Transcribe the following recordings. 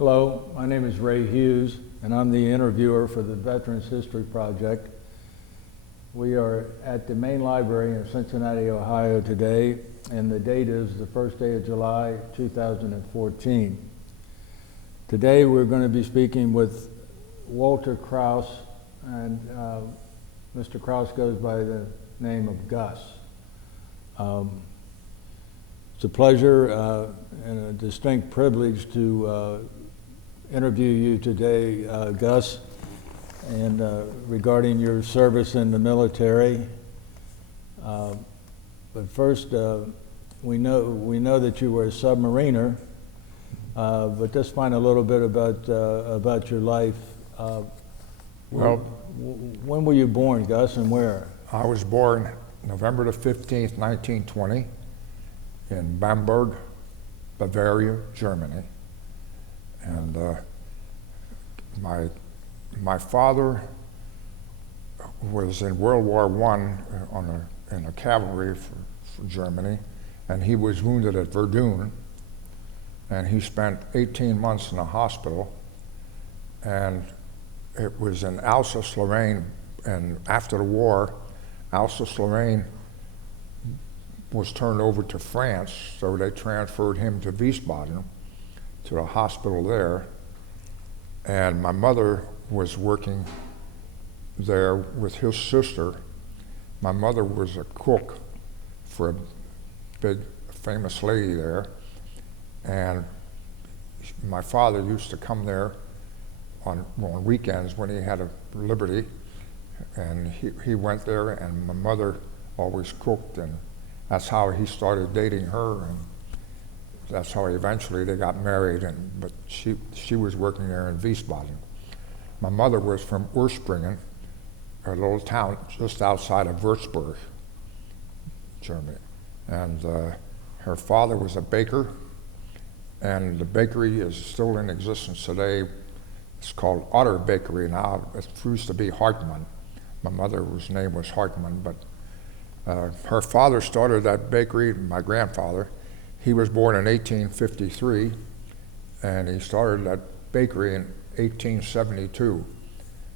Hello, my name is Ray Hughes, and I'm the interviewer for the Veterans History Project. We are at the main library in Cincinnati, Ohio today, and the date is the first day of July, 2014. Today we're going to be speaking with Walter Kraus, and Mr. Kraus goes by the name of Gus. It's a pleasure and a distinct privilege to interview you today, Gus, and regarding your service in the military. But first, we know that you were a submariner, but just find a little bit about your life. Well, when were you born, Gus, and where? I was born November the 15th, 1920, in Bamberg, Bavaria, Germany. And my father was in World War I in the cavalry for Germany, and he was wounded at Verdun, and he spent 18 months in the hospital, and it was in Alsace-Lorraine, and after the war, Alsace-Lorraine was turned over to France, so they transferred him to Wiesbaden, to the hospital there. And my mother was working there with his sister. My mother was a cook for a big famous lady there, and my father used to come there on weekends when he had a liberty, and he went there, and my mother always cooked, and that's how he started dating her, and that's how eventually they got married. But she was working there in Wiesbaden. My mother was from Urspringen, a little town just outside of Würzburg, Germany, and her father was a baker, and the bakery is still in existence today. It's called Otter Bakery now. It used to be Hartmann. My mother's name was Hartmann, but her father started that bakery, my grandfather. He was born in 1853, and he started that bakery in 1872,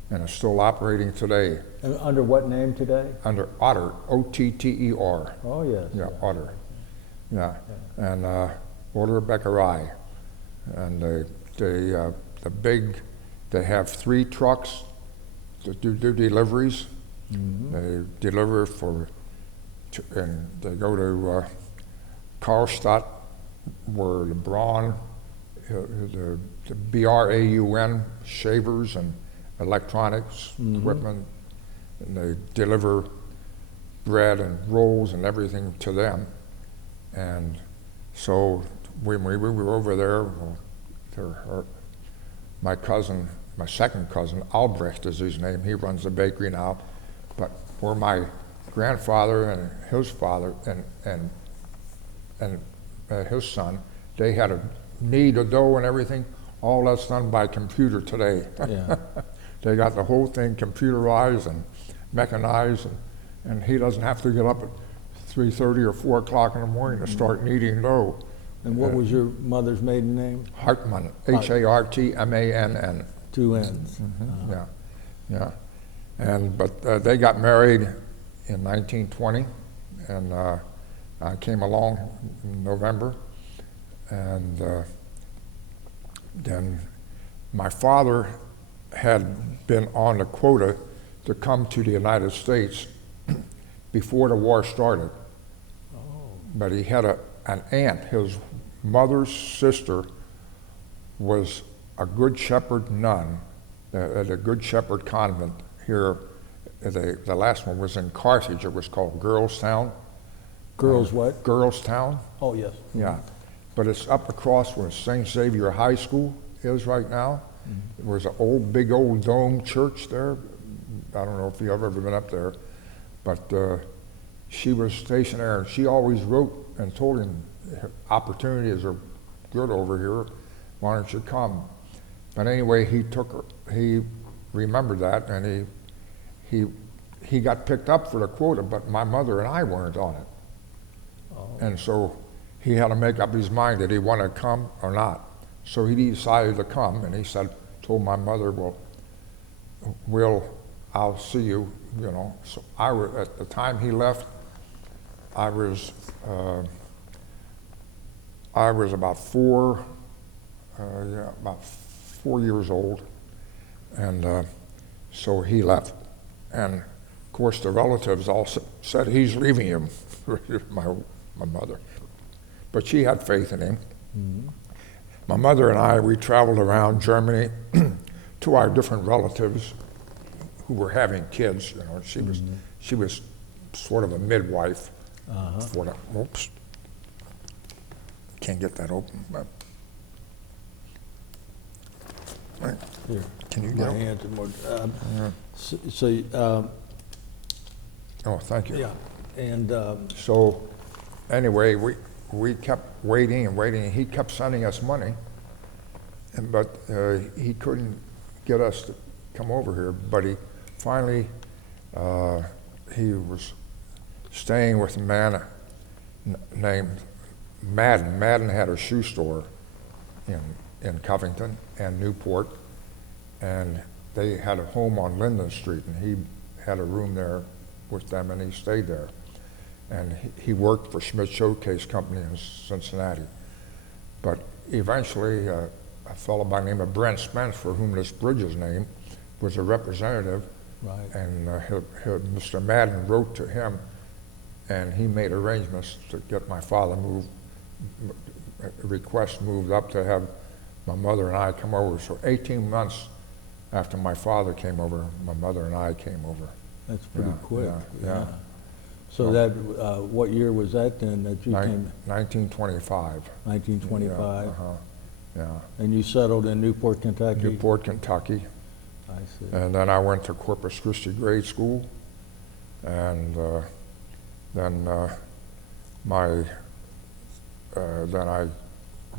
and it's still operating today. And under what name today? Under Otter, O-T-T-E-R. Oh, yes. Yeah, Otter. Yeah, and Otter Bäckerei. And they have 3 trucks to do deliveries. Mm-hmm. They deliver and they go to Karlstadt, where the Braun, the BRAUN shavers and electronics equipment, and they deliver bread and rolls and everything to them. And so when we were over there, my second cousin, Albrecht is his name, he runs the bakery now, but where my grandfather and his father and his son, they had to knead the dough and everything. All that's done by computer today. Yeah. They got the whole thing computerized and mechanized, and he doesn't have to get up at 3:30 or 4 o'clock in the morning to start kneading dough. And what was your mother's maiden name? Hartmann, H-A-R-T-M-A-N-N. 2 N's. Mm-hmm. Yeah. But they got married in 1920, and I came along in November, and then my father had been on the quota to come to the United States before the war started. Oh. But he had an aunt, his mother's sister was a Good Shepherd nun at a Good Shepherd convent here. The last one was in Carthage. It was called Girlstown. Girls what? Girlstown. Oh, yes. Yeah. But it's up across where St. Xavier High School is right now. Mm-hmm. There was an big old dome church there. I don't know if you've ever been up there, but she was stationed there, and she always wrote and told him, opportunities are good over here, why don't you come? But anyway, he remembered that, and he got picked up for the quota, but my mother and I weren't on it. Oh. And so he had to make up his mind, did he want to come or not? So he decided to come, and he told my mother, well, I'll see you, you know. So at the time he left, I was about about 4 years old, and so he left. And of course the relatives all said, he's leaving him, my mother. But she had faith in him. Mm-hmm. My mother and I, we traveled around Germany to our different relatives who were having kids. You know, she was sort of a midwife for them. Oops, can't get that open. But right. Here, can you my get hands are more. Oh, thank you. Yeah, and so anyway, we kept waiting and waiting, and he kept sending us money, but he couldn't get us to come over here. But he finally, he was staying with a man named Madden. Madden had a shoe store in Covington and Newport, and they had a home on Linden Street, and he had a room there with them, and he stayed there. And he worked for Schmidt Showcase Company in Cincinnati. But eventually, a fellow by the name of Brent Spence, for whom this bridge is named, was a representative. right. And Mr. Madden wrote to him, and he made arrangements to get my father moved up to have my mother and I come over. So 18 months after my father came over, my mother and I came over. That's pretty quick. Yeah. So that, what year was that then that you came? 1925. 1925. Yeah. And you settled in Newport, Kentucky? Newport, Kentucky. I see. And then I went to Corpus Christi grade school, and then I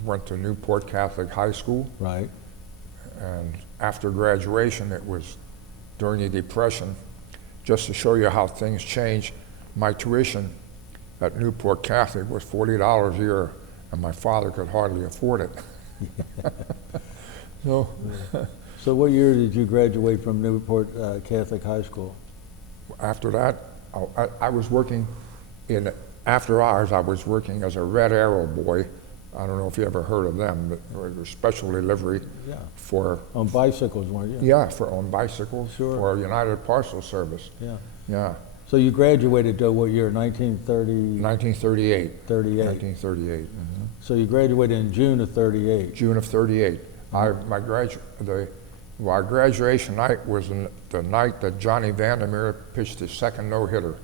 went to Newport Catholic High School. Right. And after graduation, it was during the Depression. Just to show you how things changed, my tuition at Newport Catholic was $40 a year, and my father could hardly afford it. So what year did you graduate from Newport Catholic High School? After that, I was working after hours, I was working as a Red Arrow boy. I don't know if you ever heard of them, but it was a special delivery for... On bicycles, weren't you? Yeah, on bicycles, sure. For United Parcel Service. Yeah. Yeah. So you graduated to what year, 1930? 1938. 38. 1938. Mm-hmm. So you graduated in June of 38. June of 38. My graduation night was the night that Johnny Vandermeer pitched his second no-hitter.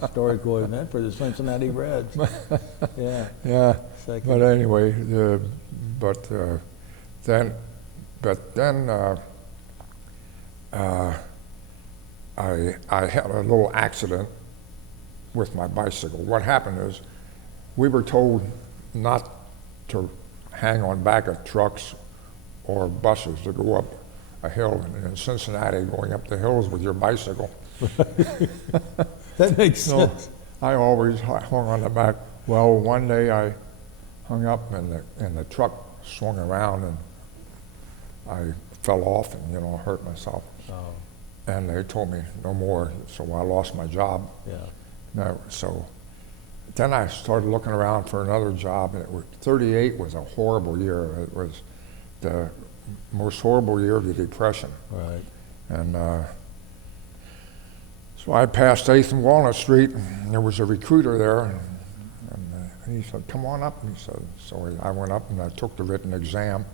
Historical event for the Cincinnati Reds. Yeah. Yeah. Second. But anyway, then I had a little accident with my bicycle. What happened is, we were told not to hang on back of trucks or buses to go up a hill. And in Cincinnati, going up the hills with your bicycle. That makes sense. I always hung on the back. Well, one day I hung up, and the truck swung around, and I fell off and hurt myself. Oh. And they told me no more, so I lost my job. Yeah. No, so then I started looking around for another job, and 38 was a horrible year. It was the most horrible year of the Depression. Right. And so I passed 8th and Walnut Street, and there was a recruiter there, and he said, "Come on up." And he said, so I went up and I took the written exam,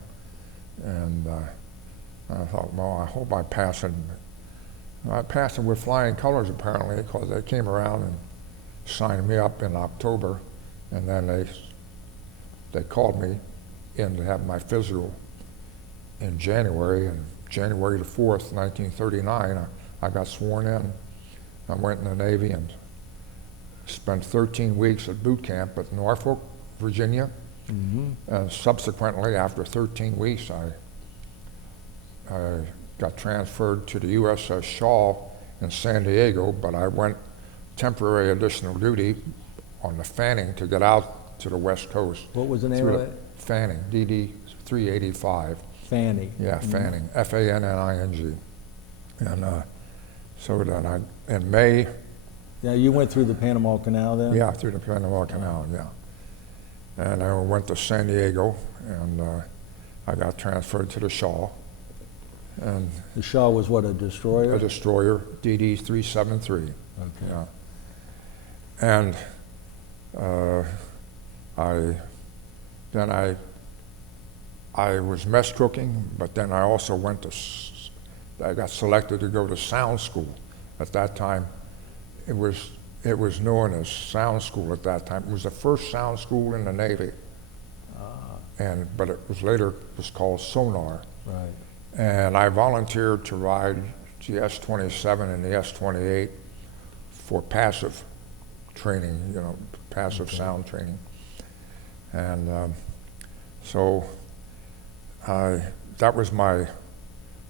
and I thought, well, I hope I pass it. I passed it with flying colors, apparently, because they came around and signed me up in October, and then they called me in to have my physical in January, and January the 4th, 1939, I got sworn in. I went in the Navy and spent 13 weeks at boot camp at Norfolk, Virginia. Mm-hmm. And subsequently, after 13 weeks, I got transferred to the USS Shaw in San Diego, but I went temporary additional duty on the Fanning to get out to the West Coast. What was the name of that? Fanning, DD 385. Fanny. Yeah, Fanning, Fanning. And so then in May, Now, you went through the Panama Canal then? yeah, through the Panama Canal, yeah. And I went to San Diego, and I got transferred to the Shaw. And The Shaw was what, a destroyer? a destroyer, DD 373. Okay. Yeah. And I was mess cooking, but then I also I got selected to go to sound school. At that time, it was known as sound school at that time. It was the first sound school in the Navy. But it was called sonar. Right. And I volunteered to ride the S-27 and the S-28 for passive training, passive sound training. And so that was my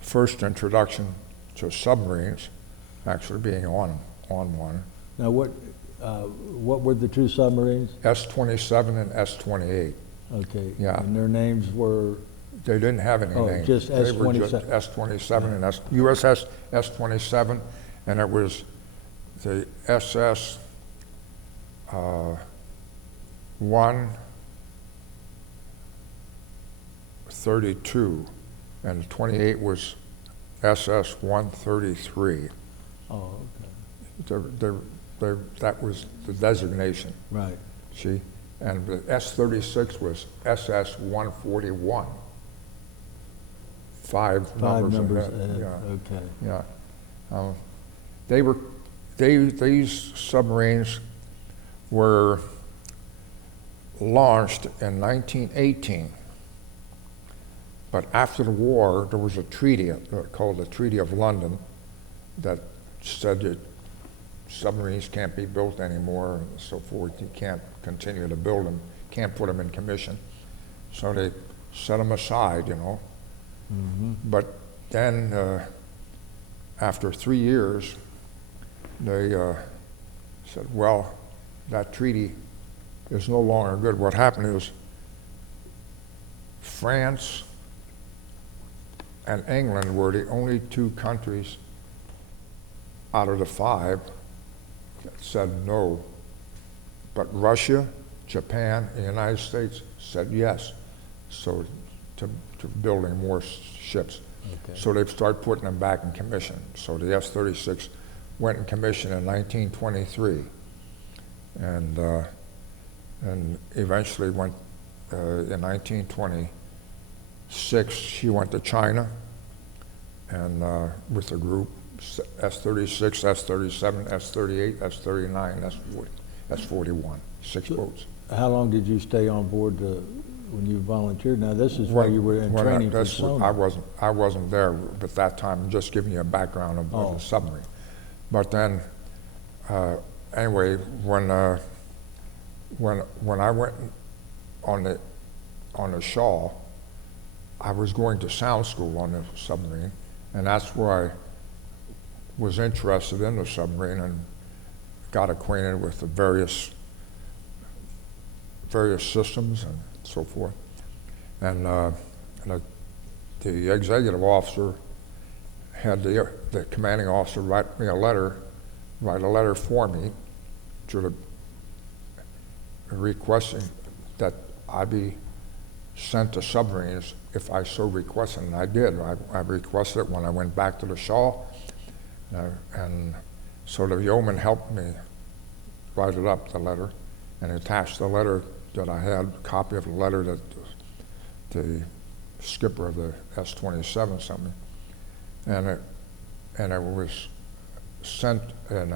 first introduction to submarines, actually being on one. Now, what were the two submarines? S-27 and S-28. Okay. Yeah. And their names were? They didn't have any names. Just They were just S-27. S-27 and USS S-27, and it was the SS 132, and the 28 was SS 133. Oh, okay. That was the designation. Right. See? And the S-36 was SS 141. Five numbers ahead. Okay. Yeah. These submarines were launched in 1918. But after the war, there was a treaty called the Treaty of London that said that submarines can't be built anymore and so forth. You can't continue to build them, can't put them in commission. So they set them aside, Mm-hmm. But then, after 3 years, they said, well, that treaty is no longer good. What happened is France and England were the only two countries out of the 5 that said no. But Russia, Japan, and the United States said yes. So to building more ships. Okay. So they've started putting them back in commission. So the S-36 went in commission in 1923, and eventually went in 1926. She went to China, and with a group, S-36, S-37, S-38, S-39, S-40, S-41, 6 boats. How long did you stay on board when you volunteered? Now, this is where you were in training for sonar. I wasn't there at that time. I'm just giving you a background of the submarine. But then, anyway, when I went on the Shaw, I was going to sound school on the submarine, and that's where I was interested in the submarine and got acquainted with the various systems and so forth. And the executive officer had the commanding officer write a letter for me requesting that I be sent to submarines if I so requested, and I did. I requested it when I went back to the Shaw, and so the yeoman helped me write it up, the letter, and attached the letter that I had, a copy of the letter that the skipper of the S-27 sent me, and it was sent, and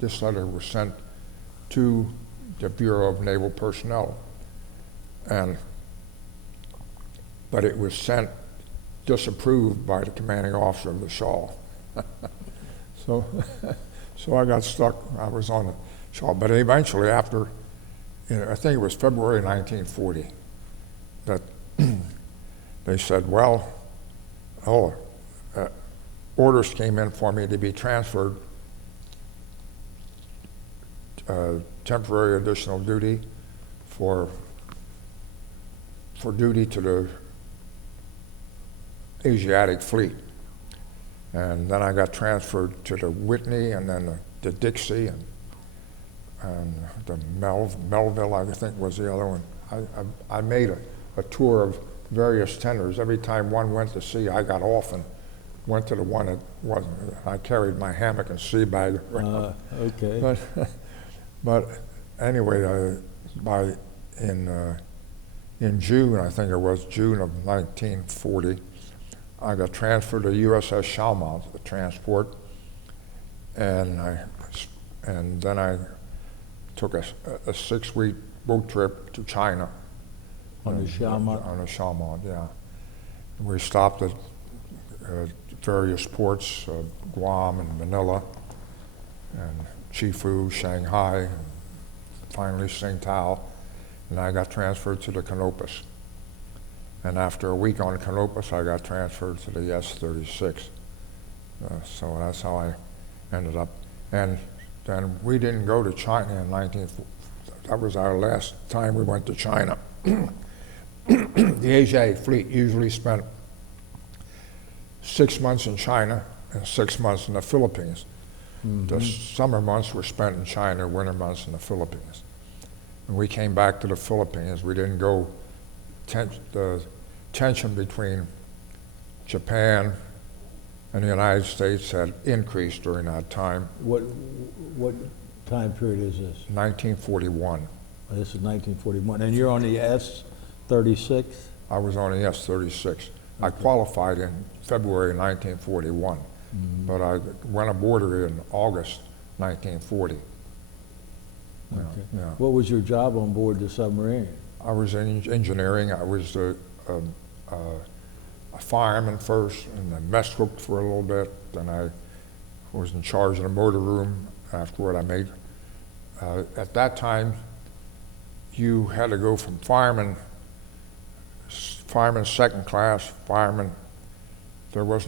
this letter was sent to the Bureau of Naval Personnel, but it was sent disapproved by the commanding officer of the Shaw. So I got stuck. I was on the Shaw, but eventually, after, I think it was February 1940, that they said, well, orders came in for me to be transferred temporary additional duty for for duty to the Asiatic fleet. And then I got transferred to the Whitney and then the Dixie and the Melville, I think was the other one. I made a tour of various tenders. Every time one went to sea, I got off and went to the one that wasn't. I carried my hammock and sea bag around. Okay. But anyway, in June, I think it was June of 1940, I got transferred to USS Chalmont, the transport, and then I took a 6-week boat trip to China. On the Chalmont? On the Chalmont, yeah. We stopped at various ports, Guam and Manila, and Chifu, Shanghai, and finally Tsingtao, and I got transferred to the Canopus. And after a week on Canopus, I got transferred to the S-36. So that's how I ended up. And then we didn't go to China in 1940. That was our last time we went to China. The Asiatic fleet usually spent 6 months in China and 6 months in the Philippines. The summer months were spent in China, winter months in the Philippines. When we came back to the Philippines, we didn't go. The tension between Japan and the United States had increased during that time. What time period is this? 1941. This is 1941, and you're on the S-36? I was on the S-36. I qualified in February 1941, but I went aboard her in August 1940. Okay. Yeah. What was your job on board the submarine? I was in engineering. I was a fireman first, and a mess cook for a little bit. Then I was in charge of the motor room. Afterward, I made. At that time, you had to go from fireman second class, fireman. There was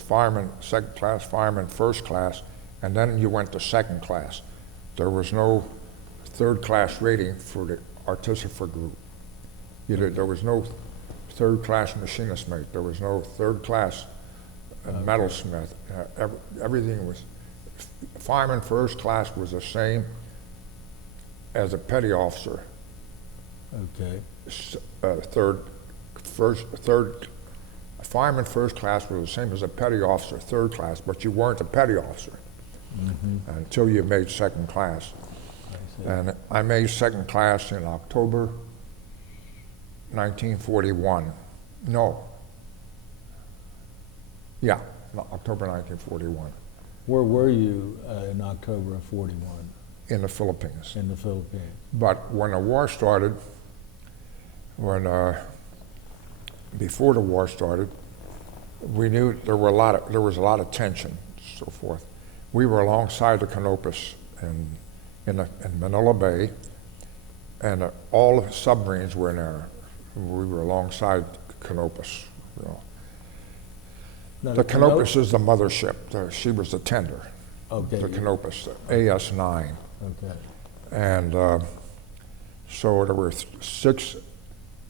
fireman second class, fireman first class, and then you went to second class. There was no third class rating for the artificer group. There was no third class machinist mate. There was no third class metalsmith. Everything was, fireman first class was the same as a petty officer. Okay. Fireman first class was the same as a petty officer, third class, but you weren't a petty officer until you made second class. And I made second class in October 1941. No. Yeah, October 1941. Where were you in October of 41? In the Philippines. In the Philippines. But when the war started, before the war started, we knew there was a lot of tension, so forth. We were alongside the Canopus in Manila Bay, and all the submarines were in there. We were alongside Canopus. You know. Now, The Canopus is the mothership. She was the tender. Okay. The Canopus, AS-9. Okay. And so there were 6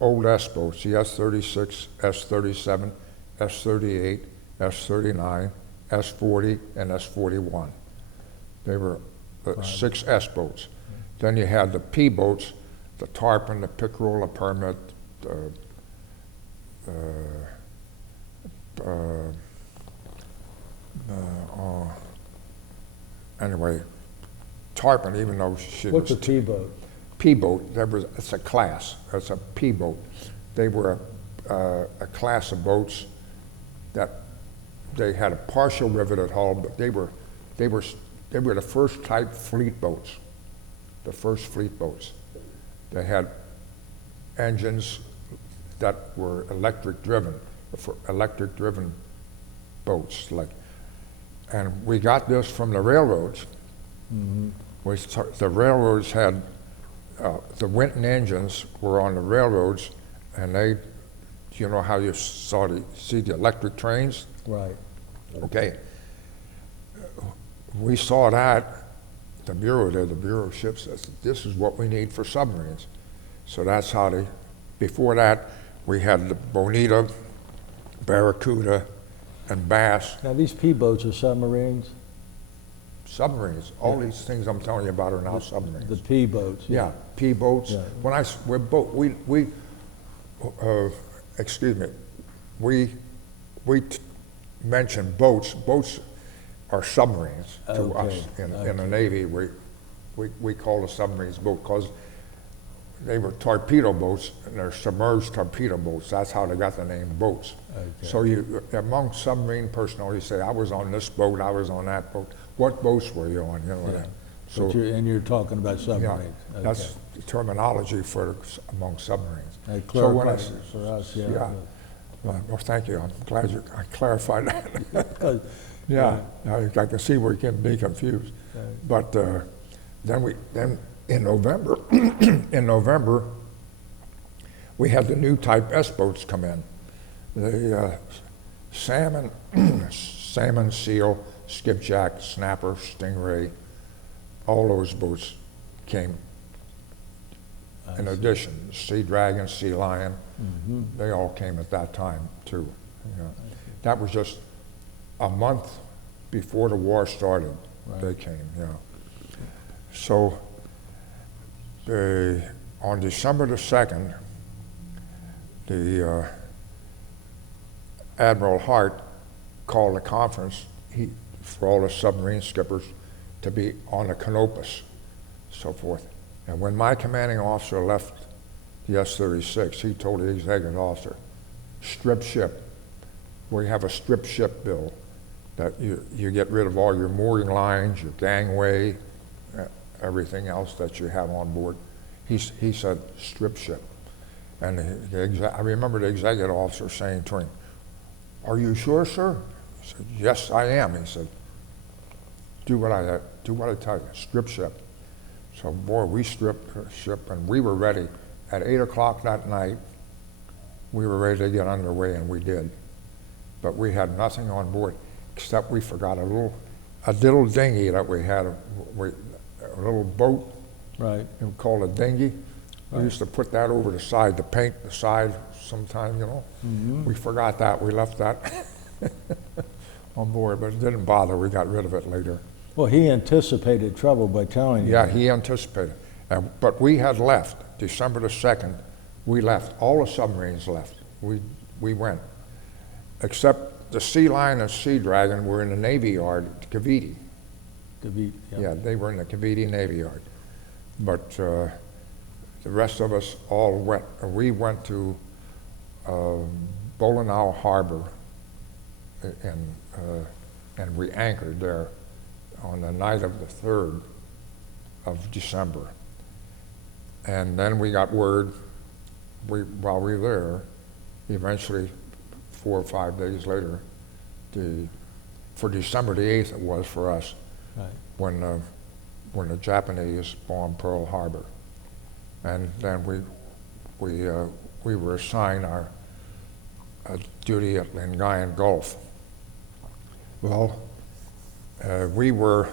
old S-boats, the S-36, S-37, S-38, S-39, S-40, and S-41. They were 6 S-boats. Then you had the P-boats, the Tarpon, the Pickerel, the Permit, anyway, Tarpon, even though she What's was a P-boat? P-boat, it's a class. It's a P-boat. They were a class of boats that they had a partial riveted hull, but they were the first type fleet boats, the first fleet boats. They had engines that were electric driven, for electric driven boats. And we got this from the railroads. The railroads had the Winton engines were on the railroads, and you know how you see the electric trains? Right. Okay. We saw that, the Bureau of Ships says, this is what we need for submarines. So that's how they Before that, we had the Bonita, Barracuda, and Bass Now, these P-boats are submarines? submarines. All these things I'm telling you about are now submarines. The P-boats? Yeah, P boats. Yeah. When we're boat, excuse me, we mention boats. Boats are submarines to us. Okay, In the Navy, we call the submarines boat because they were torpedo boats, and they're submerged torpedo boats. That's how they got the name boats. Okay. So among submarine personnel, you say, I was on this boat, I was on that boat. What boats were you on? You know Yeah. that. But you're talking about Yeah, submarines? that's the terminology for among submarines. That So when I clarifies it for us, yeah. Yeah. Well, thank you. I'm glad I clarified that. But- Yeah, I can see where you can be confused. Right. But then in November, in November, we had the new Type S boats come in. The salmon, salmon, seal, skipjack, snapper, stingray, all those boats came in addition. Sea Dragon, Sea Lion, they all came at that time too. You know. That was just a month before the war started. Right. They came, yeah. So on December the 2nd, the Admiral Hart called a conference for all the submarine skippers to be on the Canopus, so forth. And when my commanding officer left the S-36, he told the executive officer, strip ship. We have a strip ship bill that you get rid of all your mooring lines, your gangway, everything else that you have on board. He said strip ship. And I remember the executive officer saying to him, are you sure, sir? He said, yes, I am. He said, do what I tell you, strip ship. So boy, we stripped ship and we were ready. At 8 o'clock that night, we were ready to get underway, and we did. But we had nothing on board except we forgot a little dinghy that we had, a little boat, Right. called a dinghy. We Right. used to put that over the side to paint the side sometime, you know. We forgot that. We left that on board, but it didn't bother. We got rid of it later. Well, he anticipated trouble by telling you. Yeah, that. he anticipated. But we had left, December the 2nd, we left. All the submarines left. We went. Except the Sea Lion and Sea Dragon were in the Navy Yard at Cavite. Cavite, Yeah, they were in the Cavite Navy Yard. But the rest of us all went. We went to Bolinao Harbor, and we anchored there on the night of the 3rd of December. And then we got word, while we were there, eventually 4 or 5 days later, for December the 8th it was for us, Right. when the Japanese bombed Pearl Harbor. And then we were assigned our duty at Lingayen Gulf. Well, we were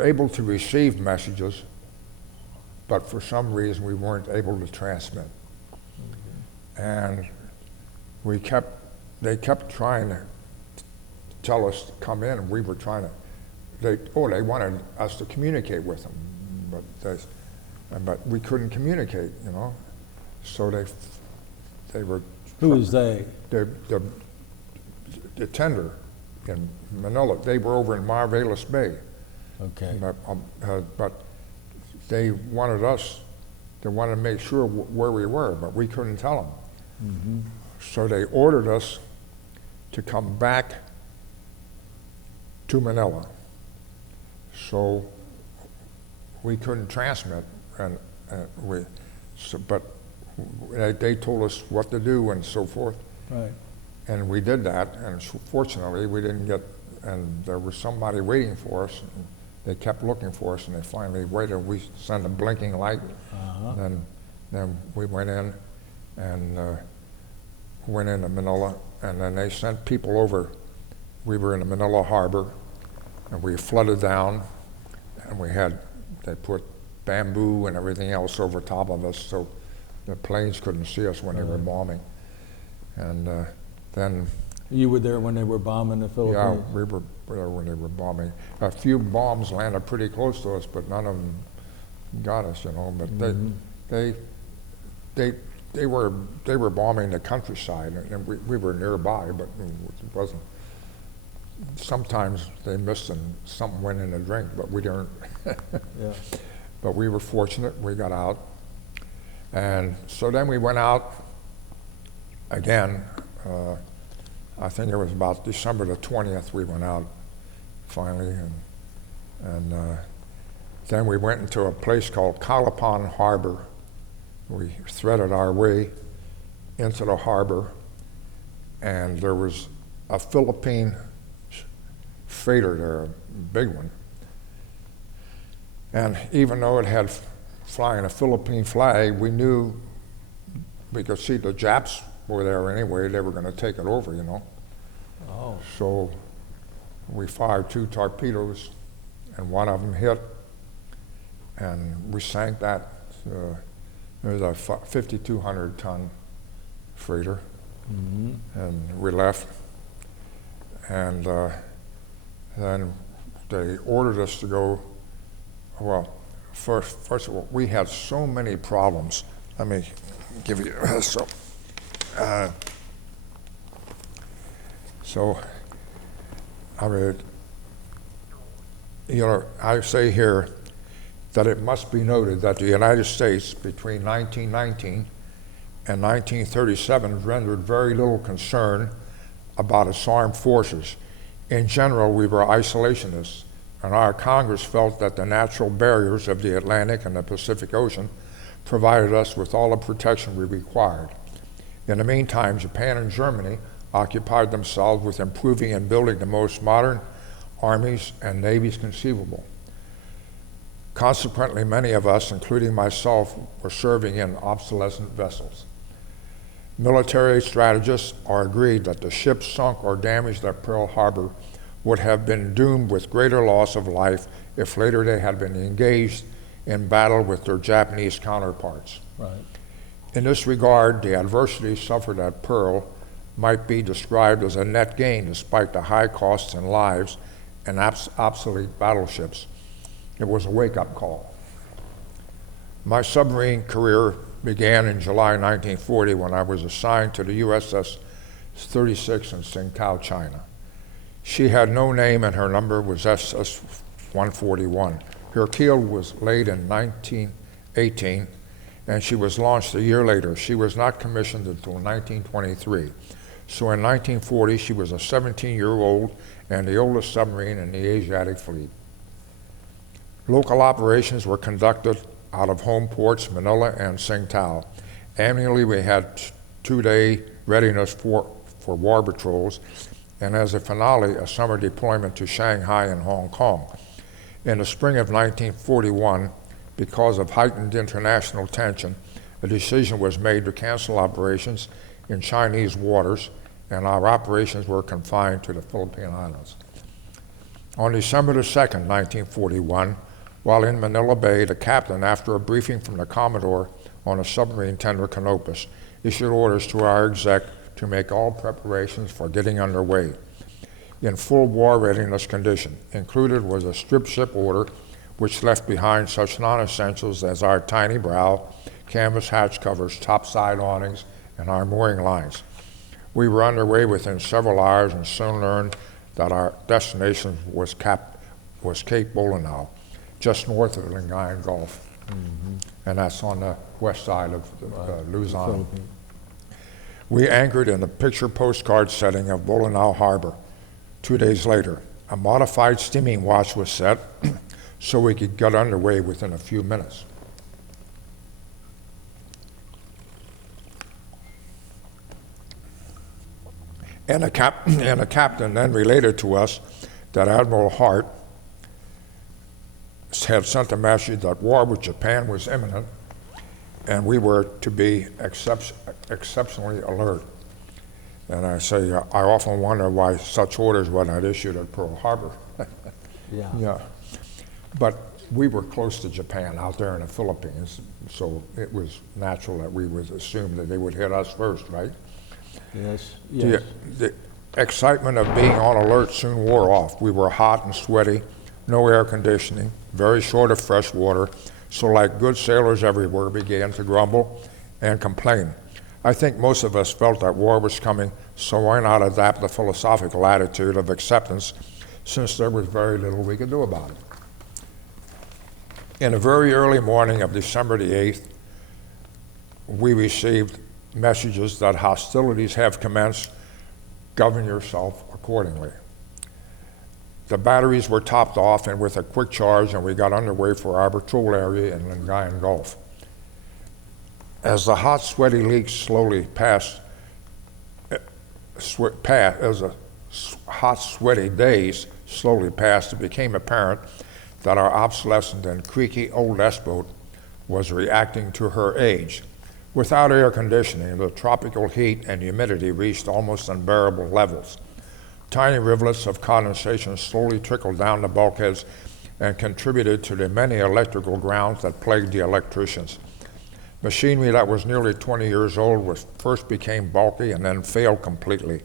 able to receive messages, but for some reason we weren't able to transmit. And they kept trying to tell us to come in, and we were trying to, they wanted us to communicate with them, but we couldn't communicate, you know. So they were. Who is they? The tender in Manila. They were over in Marvelis Bay. Okay. But they wanted to make sure where we were, but we couldn't tell them. So they ordered us to come back to Manila. So we couldn't transmit, but they told us what to do and so forth. Right. And we did that, and fortunately we didn't get, and there was somebody waiting for us. And they kept looking for us, and they finally waited. We sent a blinking light, and then we went in and went into Manila, and then they sent people over. We were in the Manila harbor, and we flooded down, and they put bamboo and everything else over top of us, so the planes couldn't see us when they were bombing. And then, You were there when they were bombing the yeah, Philippines? we were there when they were bombing. A few bombs landed pretty close to us, but none of them got us, you know. But they were bombing the countryside, and we were nearby, but it wasn't. Sometimes they missed and something went in the drink, but we didn't. Yeah. But we were fortunate, we got out. And so then we went out again. I think it was about December the 20th we went out finally. And then we went into a place called Calapan Harbor. We threaded our way into the harbor, and there was a Philippine freighter there, a big one. And even though it had flying a Philippine flag, we knew we could see the Japs were there anyway. They were going to take it over, you know. Oh. So we fired 2 torpedoes, and one of them hit, and we sank that. It was a 5,200-ton freighter, and we left. And then they ordered us to go. Well, first of all, we had so many problems. Let me give you so I mean, you know, I say here that it must be noted that the United States between 1919 and 1937 rendered very little concern about its armed forces. In general, we were isolationists, and our Congress felt that the natural barriers of the Atlantic and the Pacific Ocean provided us with all the protection we required. In the meantime, Japan and Germany occupied themselves with improving and building the most modern armies and navies conceivable. Consequently, many of us, including myself, were serving in obsolescent vessels. Military strategists are agreed that the ships sunk or damaged at Pearl Harbor would have been doomed with greater loss of life if later they had been engaged in battle with their Japanese counterparts. Right. In this regard, the adversity suffered at Pearl might be described as a net gain despite the high costs in lives and obsolete battleships. It was a wake-up call. My submarine career began in July 1940 when I was assigned to the USS 36 in Tsingtao, China. She had no name and her number was SS-141. Her keel was laid in 1918 and she was launched a year later. She was not commissioned until 1923. So in 1940, she was a 17-year-old and the oldest submarine in the Asiatic fleet. Local operations were conducted out of home ports Manila and Tsingtao. Annually, we had 2-day readiness for war patrols, and as a finale, a summer deployment to Shanghai and Hong Kong. In the spring of 1941, because of heightened international tension, a decision was made to cancel operations in Chinese waters, and our operations were confined to the Philippine Islands. On December the 2nd, 1941, while in Manila Bay, the captain, after a briefing from the Commodore on a submarine tender Canopus, issued orders to our exec to make all preparations for getting underway in full war readiness condition. Included was a strip ship order which left behind such non-essentials as our tiny brow, canvas hatch covers, topside awnings, and our mooring lines. We were underway within several hours and soon learned that our destination was Cape Bolinao, just north of the Lingayen Gulf. And that's on the west side of Luzon. We anchored in the picture postcard setting of Bolinao Harbor. 2 days later, a modified steaming watch was set so we could get underway within a few minutes. And the captain then related to us that Admiral Hart had sent a message that war with Japan was imminent and we were to be exceptionally alert. And I say, I often wonder why such orders were not issued at Pearl Harbor. Yeah. Yeah. But we were close to Japan out there in the Philippines, so it was natural that we would assume that they would hit us first, right? Yes, yes. The excitement of being on alert soon wore off. We were hot and sweaty, no air conditioning, very short of fresh water, so like good sailors everywhere began to grumble and complain. I think most of us felt that war was coming, so why not adapt the philosophical attitude of acceptance, since there was very little we could do about it. In the very early morning of December the 8th, we received messages that hostilities have commenced. Govern yourself accordingly. The batteries were topped off and with a quick charge, and we got underway for our patrol area in Lingayen Gulf. As the hot, sweaty leaks slowly passed, as the hot, sweaty days slowly passed, it became apparent that our obsolescent and creaky old S-boat was reacting to her age. Without air conditioning, the tropical heat and humidity reached almost unbearable levels. Tiny rivulets of condensation slowly trickled down the bulkheads and contributed to the many electrical grounds that plagued the electricians. Machinery that was nearly 20 years old first became bulky and then failed completely.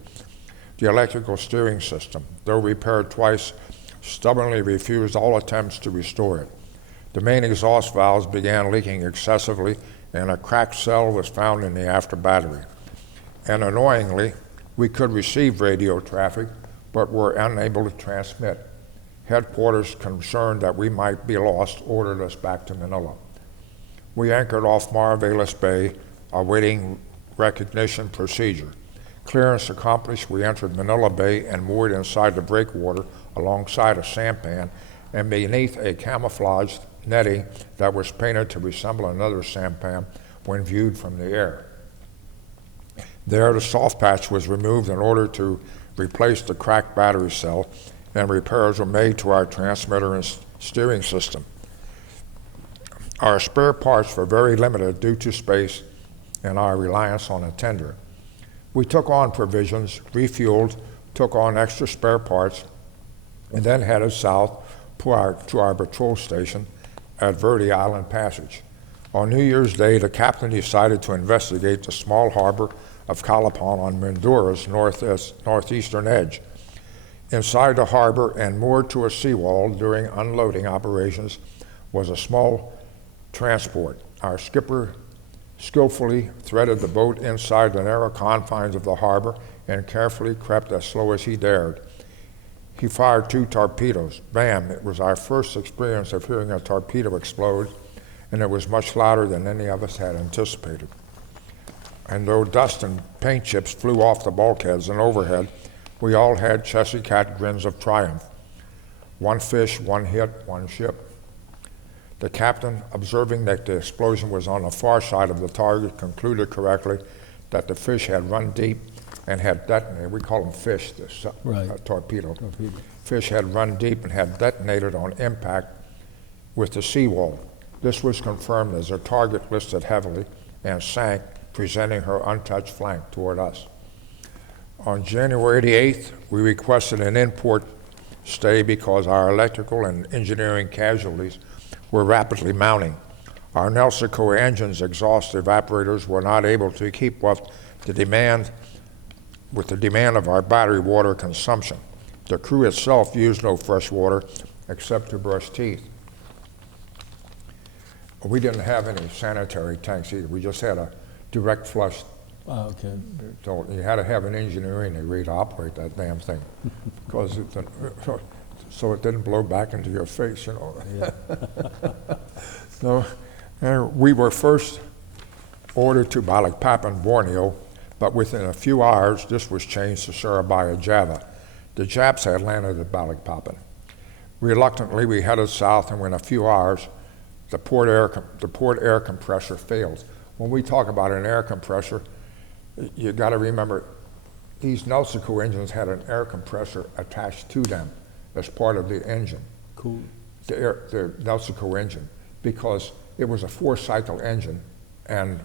The electrical steering system, though repaired twice, stubbornly refused all attempts to restore it. The main exhaust valves began leaking excessively, and a cracked cell was found in the after battery. And annoyingly, we could receive radio traffic, but were unable to transmit. Headquarters, concerned that we might be lost, ordered us back to Manila. We anchored off Mariveles Bay, awaiting recognition procedure. Clearance accomplished, we entered Manila Bay and moored inside the breakwater alongside a sampan and beneath a camouflaged netting that was painted to resemble another sampan when viewed from the air. There, the soft patch was removed in order to replace the cracked battery cell, and repairs were made to our transmitter and steering system. Our spare parts were very limited due to space and our reliance on a tender. We took on provisions, refueled, took on extra spare parts, and then headed south to our patrol station at Verde Island Passage. On New Year's Day, the captain decided to investigate the small harbor of Calapan on Mindura's northeastern edge. Inside the harbor and moored to a seawall during unloading operations was a small transport. Our skipper skillfully threaded the boat inside the narrow confines of the harbor and carefully crept as slow as he dared. He fired 2 torpedoes. Bam! It was our first experience of hearing a torpedo explode, and it was much louder than any of us had anticipated. And though dust and paint chips flew off the bulkheads and overhead, we all had Cheshire cat grins of triumph. 1 fish, 1 hit, 1 ship. The captain, observing that the explosion was on the far side of the target, concluded correctly that the fish had run deep and had detonated. We call them fish, this torpedo. Fish had run deep and had detonated on impact with the seawall. This was confirmed as the target listed heavily and sank, presenting her untouched flank toward us. On January the 8th, we requested an in-port stay because our electrical and engineering casualties were rapidly mounting. Our Nelsico engine's exhaust evaporators were not able to keep up the demand of our battery water consumption. The crew itself used no fresh water except to brush teeth. We didn't have any sanitary tanks either. We just had a direct flush. Oh, okay. So you had to have an engineering degree to operate that damn thing, because so it didn't blow back into your face, you know. Yeah. So we were first ordered to Balikpapan, Borneo, but within a few hours, this was changed to Surabaya, Java. The Japs had landed at Balikpapan. Reluctantly, we headed south, and within a few hours, the port air compressor failed. When we talk about an air compressor, you got to remember these Nelsico engines had an air compressor attached to them as part of the engine. Cool. The Nelsico engine, because it was a 4-cycle engine, and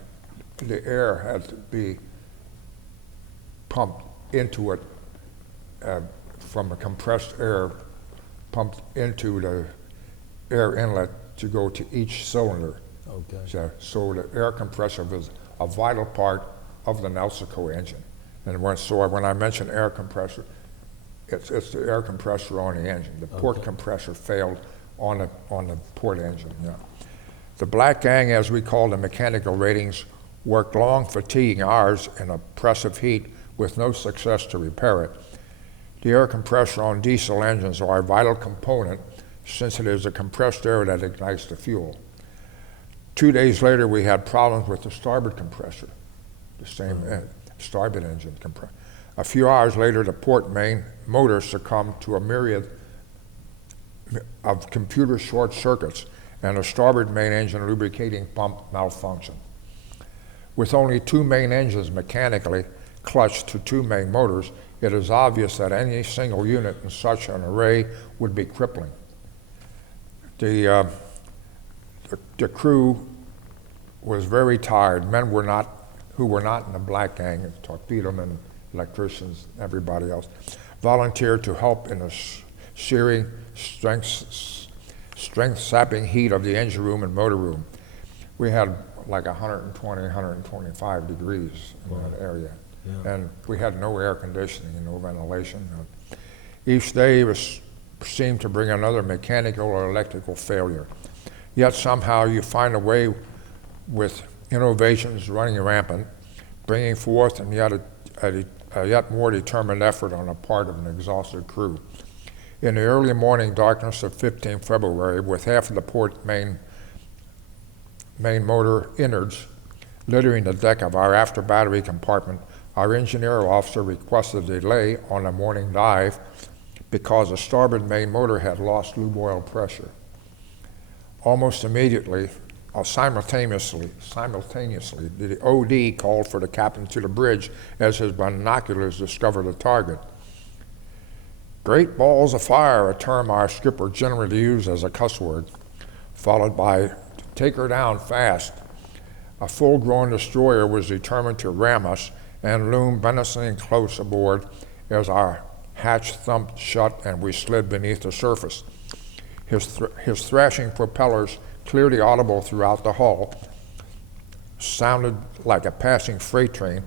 the air had to be pumped into it from a compressed air pumped into the air inlet to go to each cylinder. Okay. So the air compressor was a vital part of the Nelsico engine. And when I mention air compressor, it's the air compressor on the engine. The port compressor failed on the port engine. Yeah. The Black Gang, as we call the mechanical ratings, worked long, fatiguing hours in oppressive heat with no success to repair it. The air compressor on diesel engines are a vital component since it is the compressed air that ignites the fuel. 2 days later, we had problems with the starboard compressor, the same starboard engine compressor. A few hours later, the port main motor succumbed to a myriad of computer short circuits, and the starboard main engine lubricating pump malfunctioned. With only 2 main engines mechanically clutched to 2 main motors, it is obvious that any single unit in such an array would be crippling. The crew was very tired. Men who were not in the Black Gang, torpedomen, electricians, everybody else, volunteered to help in the searing, strength-sapping heat of the engine room and motor room. We had like 120, 125 degrees in that area. Yeah. And we had no air conditioning and no ventilation. Each day seemed to bring another mechanical or electrical failure. Yet somehow you find a way, with innovations running rampant, bringing forth and yet a yet more determined effort on the part of an exhausted crew. In the early morning darkness of 15 February, with half of the port main motor innards littering the deck of our after battery compartment, our engineer officer requested a delay on the morning dive because the starboard main motor had lost lube oil pressure. Almost immediately, simultaneously, the OD called for the captain to the bridge as his binoculars discovered a target. Great balls of fire, a term our skipper generally used as a cuss word, followed by take her down fast. A full-grown destroyer was determined to ram us and loomed menacingly close aboard as our hatch thumped shut and we slid beneath the surface. His thrashing propellers, clearly audible throughout the hull, sounded like a passing freight train,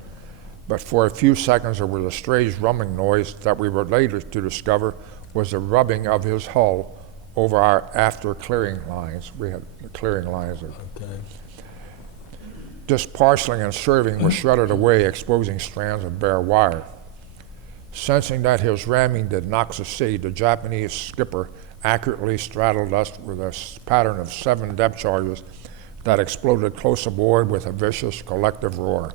but for a few seconds there was a strange rumbling noise that we were later to discover was the rubbing of his hull over our after clearing lines. We had the clearing lines. This parceling and serving was shredded away, exposing strands of bare wire. Sensing that his ramming did not succeed, the Japanese skipper accurately straddled us with a pattern of 7 depth charges that exploded close aboard with a vicious collective roar.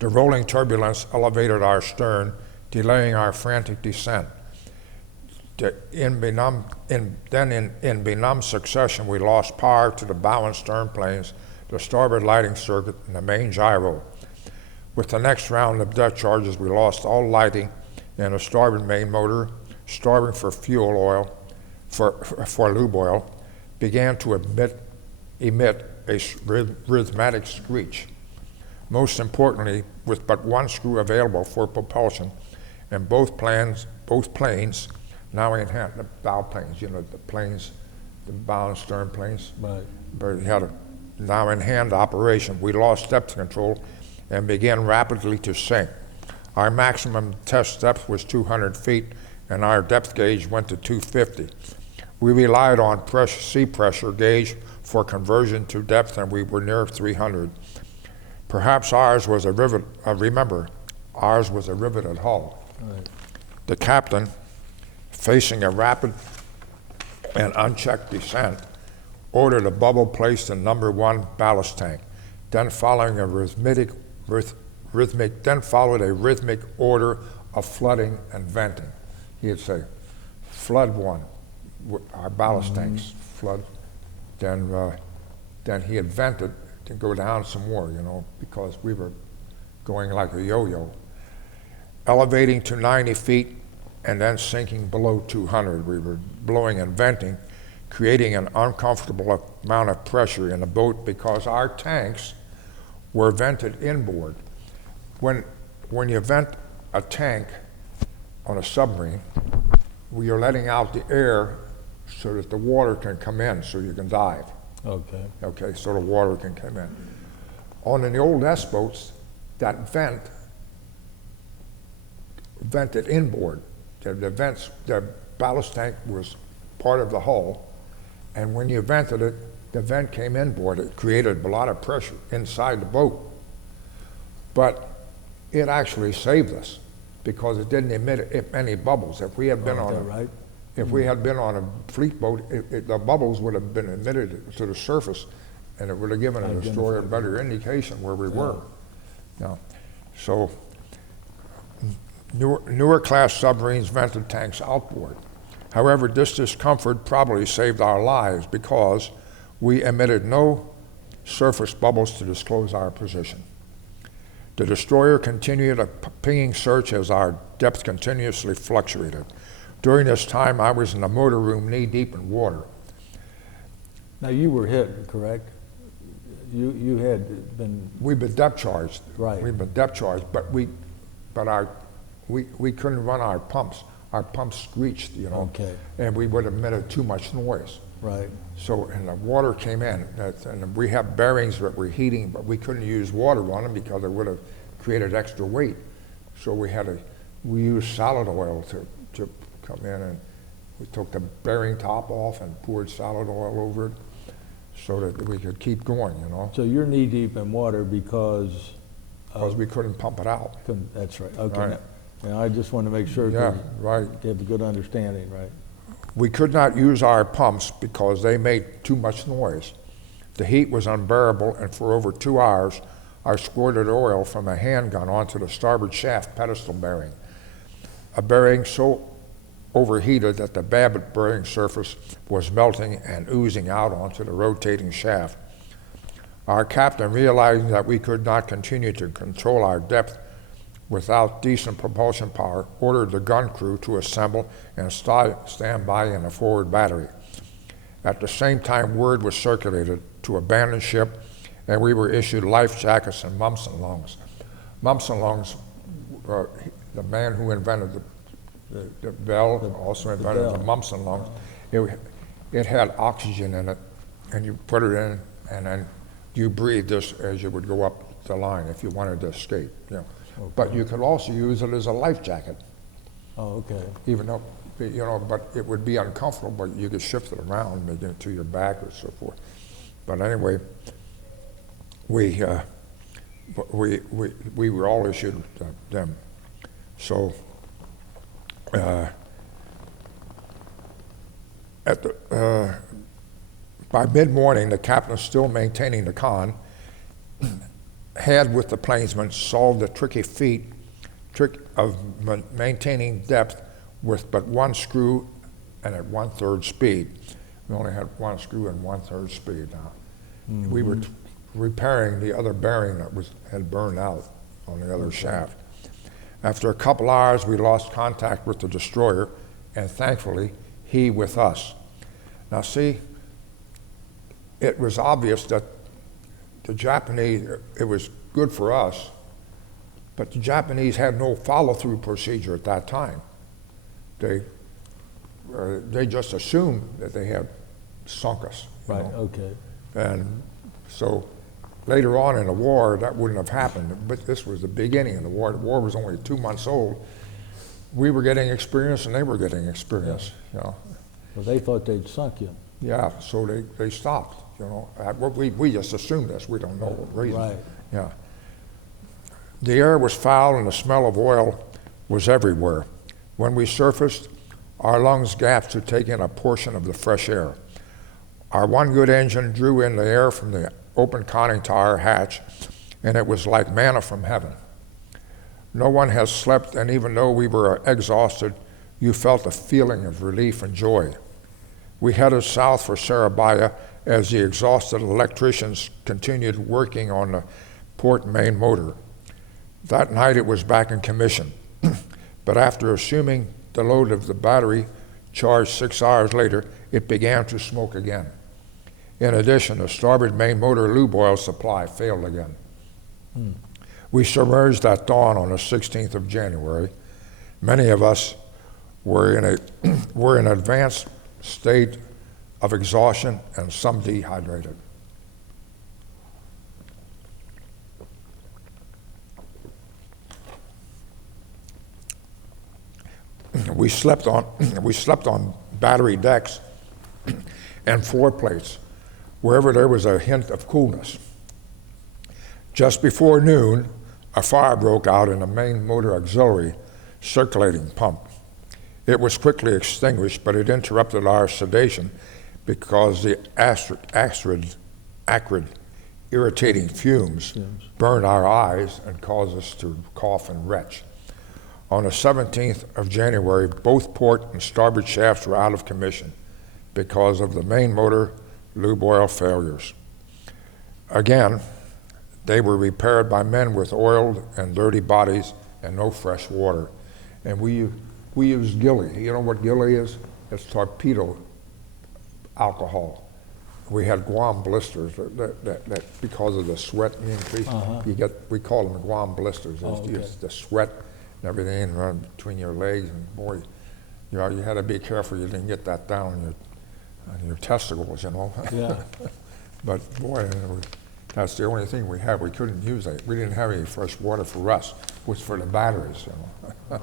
The rolling turbulence elevated our stern, delaying our frantic descent. In benumbed succession, we lost power to the bow and stern planes, the starboard lighting circuit, and the main gyro. With the next round of depth charges, we lost all lighting in the starboard main motor, starboard for fuel oil, for lube oil, began to emit a rhythmic screech. Most importantly, with but one screw available for propulsion, and both planes, now in hand, the bow planes, the planes, the bow and stern planes, right. But had a now in hand operation. We lost depth control and began rapidly to sink. Our maximum test depth was 200 feet, and our depth gauge went to 250. We relied on sea pressure gauge for conversion to depth, and we were near 300. Perhaps ours was a riveted hull. Right. The captain, facing a rapid and unchecked descent, ordered a bubble placed in number 1 ballast tank. Then followed a rhythmic order of flooding and venting. He'd say, flood 1, our ballast tanks, flood. Then he had vented to go down some more, because we were going like a yo-yo. Elevating to 90 feet and then sinking below 200. We were blowing and venting, creating an uncomfortable amount of pressure in the boat because our tanks were vented inboard. When you vent a tank on a submarine, you're letting out the air so that the water can come in so you can dive. Okay. Okay, so the water can come in. On the old S-boats, that vented inboard. The ballast tank was part of the hull, and when you vented it, the vent came inboard. It created a lot of pressure inside the boat. But it actually saved us because it didn't emit any bubbles. If we had been if we had been on a fleet boat, the bubbles would have been emitted to the surface, and it would have given a destroyer a better indication where we were. Now, so newer class submarines vented tanks outboard. However, this discomfort probably saved our lives because we emitted no surface bubbles to disclose our position. The destroyer continued a pinging search as our depth continuously fluctuated. During this time, I was in the motor room knee-deep in water. Now, you were hit, correct? You had been... We've been depth charged. Right. We've been depth charged, but we couldn't run our pumps. Our pumps screeched, you know. Okay. And we would have emitted too much noise. Right. So, and the water came in, and we have bearings that were heating, but we couldn't use water on them because it would have created extra weight. So we used solid oil to come in, and we took the bearing top off and poured solid oil over it so that we could keep going, you know. So you're knee deep in water because we couldn't pump it out. That's right. Okay. Right. Now, I just want to make sure Yeah, to right. get a good understanding, right? We could not use our pumps because they made too much noise. The heat was unbearable, and for over 2 hours, I squirted oil from a handgun onto the starboard shaft pedestal bearing, a bearing so overheated that the babbitt bearing surface was melting and oozing out onto the rotating shaft. Our captain, realizing that we could not continue to control our depth without decent propulsion power, ordered the gun crew to assemble and stand by in the forward battery. At the same time, word was circulated to abandon ship, and we were issued life jackets and mumps and lungs. Mumps and lungs, the man who invented the bell also invented the mumps and lungs. It had oxygen in it, and you put it in, and then you breathe this as you would go up the line if you wanted to escape. You know. Okay. But you could also use it as a life jacket. Oh, okay. Even though, you know, but it would be uncomfortable, but you could shift it around maybe to your back or so forth. But anyway, we were all issued them. So by mid-morning, the captain, still maintaining the con, had with the plainsman solved the trick of maintaining depth with but one screw and at 1/3 speed. We only had one screw and 1/3 speed now. Mm-hmm. We were repairing the other bearing that had burned out on the other shaft. After a couple hours, we lost contact with the destroyer, and thankfully, he with us. Now see, it was obvious that the Japanese, it was good for us, but the Japanese had no follow-through procedure at that time. They just assumed that they had sunk us. Right, know? okay. And so later on in the war, that wouldn't have happened, but this was the beginning of the war. The war was only 2 months old. We were getting experience and they were getting experience, you know. Well, they thought they'd sunk you. Yeah, so they stopped. You know, we just assumed this. We don't know what reason. Right. Yeah. The air was foul and the smell of oil was everywhere. When we surfaced, our lungs gasped to take in a portion of the fresh air. Our one good engine drew in the air from the open conning tower hatch, and it was like manna from heaven. No one has slept, and even though we were exhausted, you felt a feeling of relief and joy. We headed south for Surabaya as the exhausted electricians continued working on the port main motor. That night it was back in commission, but after assuming the load of the battery charged 6 hours later, it began to smoke again. In addition, the starboard main motor lube oil supply failed again. We submerged at dawn on the 16th of January. Many of us were in advanced state of exhaustion and some dehydrated. We slept on battery decks and floor plates wherever there was a hint of coolness. Just before noon, a fire broke out in the main motor auxiliary circulating pump. It was quickly extinguished, but it interrupted our sedation because the acrid, irritating fumes burned our eyes and caused us to cough and retch. On the 17th of January, both port and starboard shafts were out of commission because of the main motor lube oil failures. Again, they were repaired by men with oiled and dirty bodies and no fresh water. And we used Gilly. You know what Gilly is? It's torpedo alcohol. We had Guam blisters that because of the sweat increase, we call them Guam blisters. It's the sweat and everything run between your legs, and boy, you had to be careful you didn't get that down on your testicles, you know. Yeah. But boy, that's the only thing we had. We couldn't use it. We didn't have any fresh water for us. It was for the batteries, you know.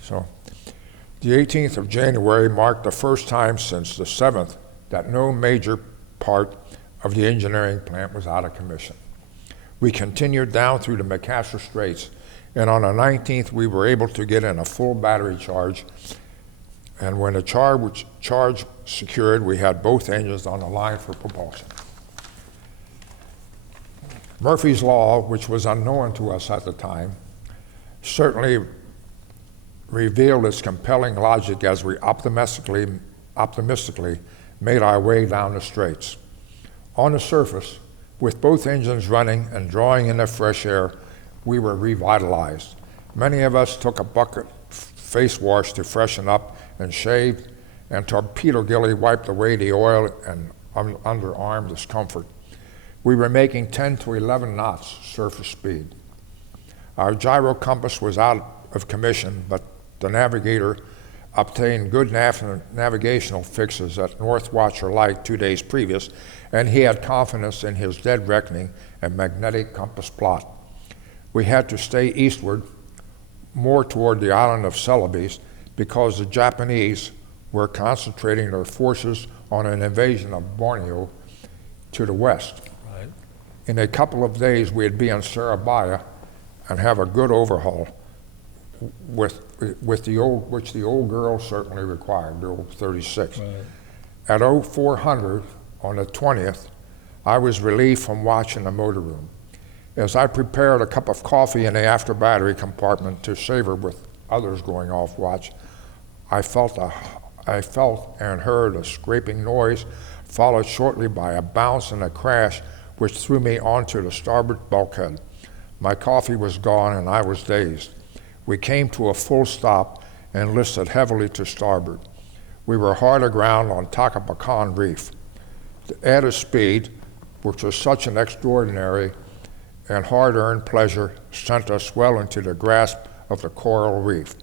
So, the 18th of January marked the first time since the 7th that no major part of the engineering plant was out of commission. We continued down through the Macassar Straits, and on the 19th we were able to get in a full battery charge, and when the charge secured, we had both engines on the line for propulsion. Murphy's Law, which was unknown to us at the time, certainly revealed its compelling logic as we optimistically made our way down the straits. On the surface, with both engines running and drawing in the fresh air, we were revitalized. Many of us took a bucket face wash to freshen up and shaved, and Torpedo Gilly wiped away the oil and underarm discomfort. We were making 10 to 11 knots surface speed. Our gyro compass was out of commission, but the navigator obtained good navigational fixes at North Watcher Light 2 days previous, and he had confidence in his dead reckoning and magnetic compass plot. We had to stay eastward, more toward the island of Celebes, because the Japanese were concentrating their forces on an invasion of Borneo to the west. Right. In a couple of days, we'd be in Surabaya and have a good overhaul with the old, which the old girl certainly required, the old 36. Right. At 0400 on the 20th, I was relieved from watch in the motor room. As I prepared a cup of coffee in the after battery compartment to savor with others going off watch, I felt and heard a scraping noise, followed shortly by a bounce and a crash, which threw me onto the starboard bulkhead. My coffee was gone and I was dazed. We came to a full stop and listed heavily to starboard. We were hard aground on Takapakan Reef. The added speed, which was such an extraordinary and hard-earned pleasure, sent us well into the grasp of the coral reef.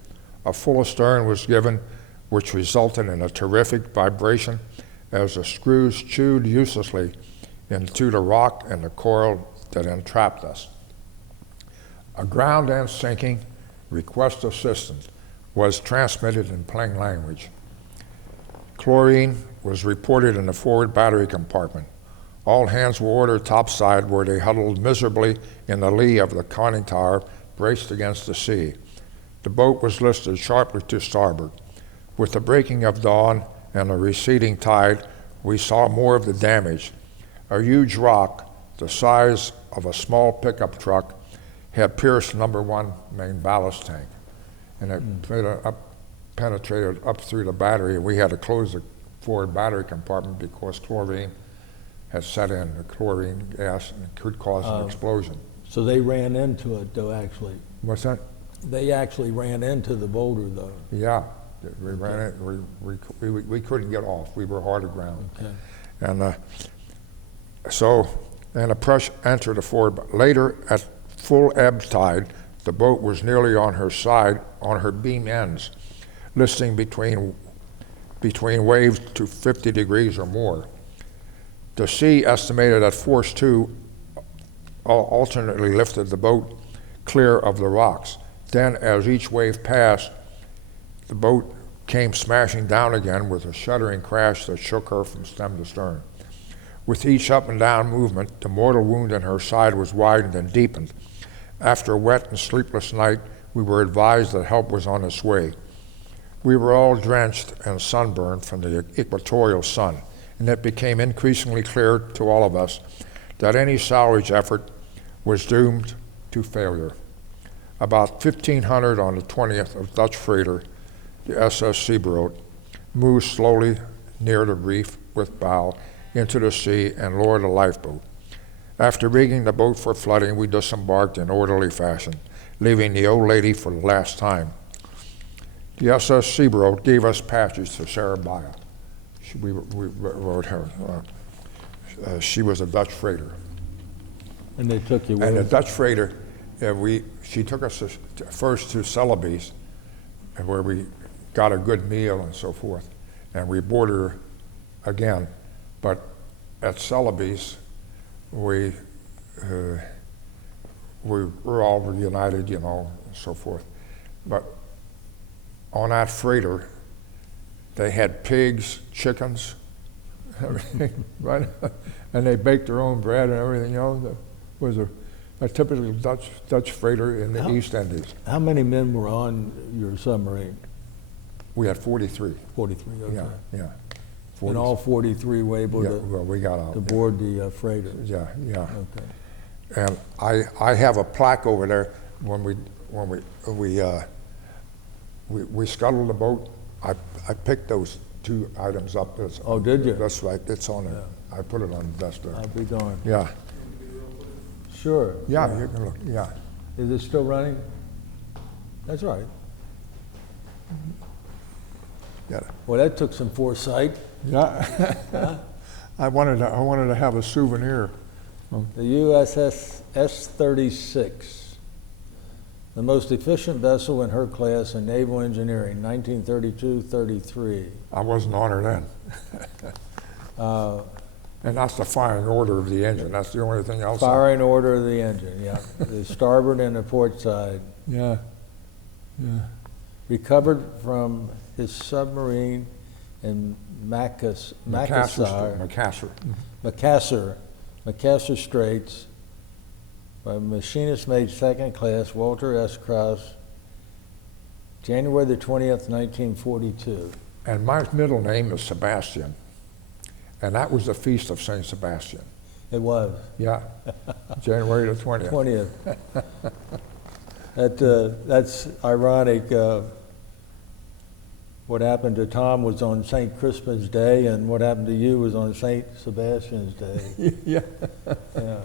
A full astern was given, which resulted in a terrific vibration as the screws chewed uselessly into the rock and the coral that entrapped us. A ground end sinking request assistance was transmitted in plain language. Chlorine was reported in the forward battery compartment. All hands were ordered topside, where they huddled miserably in the lee of the conning tower, braced against the sea. The boat was listed sharply to starboard. With the breaking of dawn and the receding tide, we saw more of the damage. A huge rock, the size of a small pickup truck, had pierced number 1 main ballast tank, and it penetrated up through the battery. We had to close the forward battery compartment because chlorine had set in, the chlorine gas, and it could cause an explosion. So they ran into it, though, actually. What's that? They actually ran into the boulder, though. Yeah, we ran it. We couldn't get off. We were hard aground. Okay. And and the pressure entered the forward. Later, at full ebb tide, the boat was nearly on her side, on her beam ends, listing between between waves to 50 degrees or more. The sea, estimated at force 2, alternately lifted the boat clear of the rocks. Then, as each wave passed, the boat came smashing down again with a shuddering crash that shook her from stem to stern. With each up and down movement, the mortal wound in her side was widened and deepened. After a wet and sleepless night, we were advised that help was on its way. We were all drenched and sunburned from the equatorial sun, and it became increasingly clear to all of us that any salvage effort was doomed to failure. About 1500 on the 20th, a Dutch freighter, the SS Seaboot, moved slowly near the reef with bow into the sea and lowered a lifeboat. After rigging the boat for flooding, we disembarked in orderly fashion, leaving the old lady for the last time. The SS Seaboot gave us passage to Sarabaya. We wrote her. She was a Dutch freighter. And they took you And the with? Dutch freighter, she took us first to Celebes, where we got a good meal and so forth, and we boarded her again. But at Celebes, we were all reunited, you know, and so forth. But on that freighter, they had pigs, chickens, everything, right? And they baked their own bread and everything, you know. That was a typical Dutch freighter in the East Indies. How many men were on your submarine? We had 43. 43, okay. Yeah. And all 43 were able well, we got out. to board the freighter? Yeah. Okay. And I have a plaque over there when we scuttled the boat. I picked those 2 items up. Oh, did you? That's right. It's on it. I put it on the desk there. I'll be darned. Yeah. Sure. Yeah, you can look. Yeah. Is it still running? That's right. Yeah. Well, that took some foresight. Yeah. I wanted to have a souvenir. The USS S-36, the most efficient vessel in her class in naval engineering, 1932-33. I wasn't on her then. And that's the firing order of the engine. That's the only thing else. Firing order of the engine, yeah. The starboard and the port side. Yeah. Recovered from his submarine in Macassar Straits by machinist made second class Walter S. Kraus, January the 20th, 1942. And my middle name is Sebastian. And that was the feast of Saint Sebastian. It was. Yeah. January the 20th. 20th. That's ironic. What happened to Tom was on St. Crispin's Day, and what happened to you was on St. Sebastian's Day. Yeah. Yeah.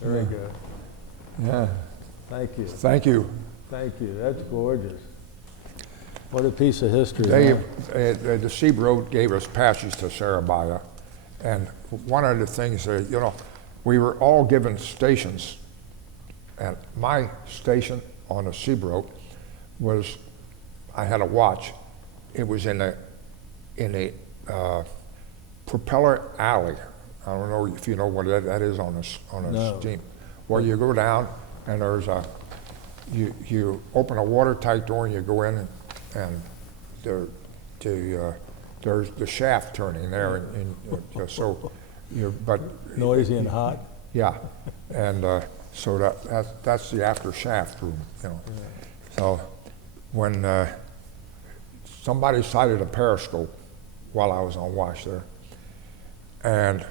Very good. Yeah. Thank you. Thank you. Thank you. That's gorgeous. What a piece of history. The Seaboot gave us passage to Sarabaya, and one of the things, you know, we were all given stations, and my station on the Seaboot was, I had a watch. It was in a propeller alley. I don't know if you know what that is on a steam. Well, you go down, and there's you open a watertight door, and you go in, and there's the shaft turning there, and so but noisy and hot. Yeah, and so that's the after shaft room, you know. Yeah. So when somebody sighted a periscope while I was on watch there, and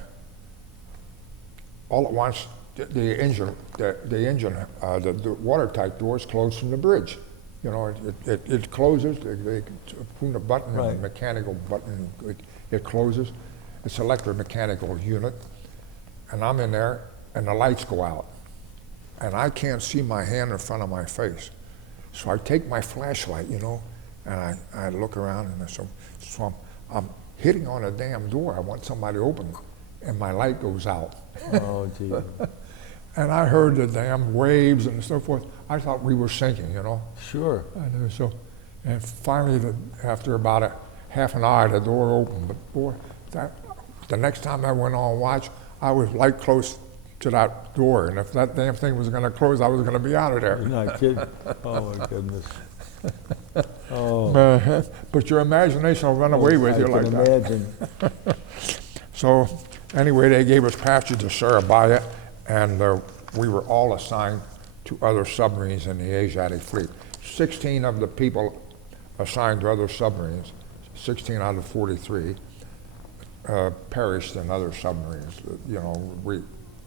all at once the watertight doors closed from the bridge. You know, it closes. They put a button, right. A mechanical button. It closes. It's an electromechanical unit, and I'm in there, and the lights go out, and I can't see my hand in front of my face. So I take my flashlight, you know, and I look around, and so I'm hitting on a damn door. I want somebody to open, and my light goes out. Oh, gee. And I heard the damn waves and so forth. I thought we were sinking, you know. Sure. And finally, after about half an eye, the door open. But boy, the next time I went on watch, I was right close to that door, and if that damn thing was going to close, I was going to be out of there. You're not kidding. Oh, my goodness. Oh, But your imagination will run away with you like I can that. imagine. So anyway, they gave us passage to Surabaya, and we were all assigned to other submarines in the Asiatic fleet. 16 of the people assigned to other submarines, 16 out of 43, perished in other submarines. You know,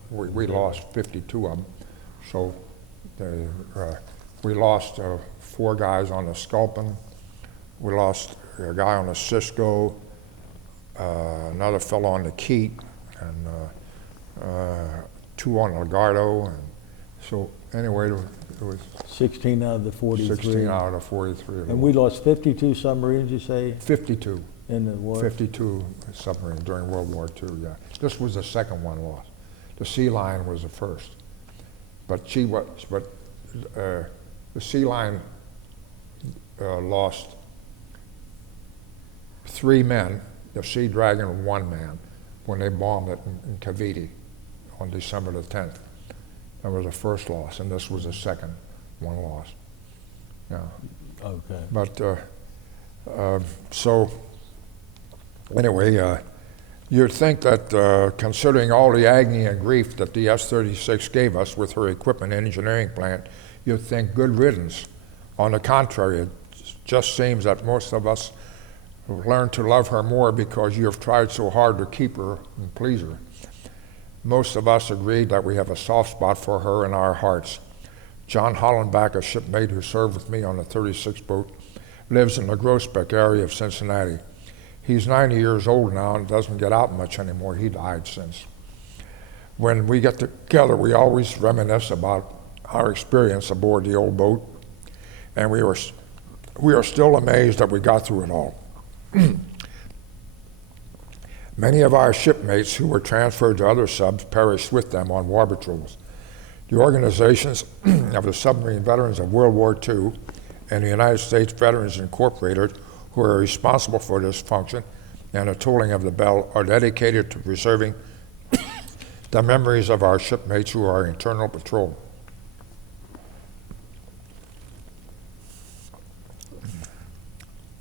we lost 52 of them. So we lost 4 guys on the Sculpin. We lost a guy on the Cisco, another fellow on the Keat, and 2 on the Legardo. And so anyway, it was 16 out of the 43. 16 out of the 43. And we lost 52 submarines, you say, 52. in the war? 52 submarines during World War II, yeah. This was the second one lost. The Sea Lion was the first. But the Sea Lion lost 3 men, the Sea Dragon 1 man, when they bombed it in Cavite on December the 10th. That was the first loss, and this was the second one lost. Yeah. Okay. But so anyway, you'd think that considering all the agony and grief that the S-36 gave us with her equipment engineering plant, you'd think good riddance. On the contrary, it just seems that most of us have learned to love her more because you have tried so hard to keep her and please her. Most of us agreed that we have a soft spot for her in our hearts. John Hollenbach, a shipmate who served with me on the 36 boat, lives in the Groesbeck area of Cincinnati. He's 90 years old now and doesn't get out much anymore. He died since. When we get together, we always reminisce about our experience aboard the old boat, and we are still amazed that we got through it all. Many of our shipmates who were transferred to other subs perished with them on war patrols. The organizations of the Submarine Veterans of World War II and the United States Veterans Incorporated, who are responsible for this function and the tolling of the bell, are dedicated to preserving the memories of our shipmates who are in internal patrol.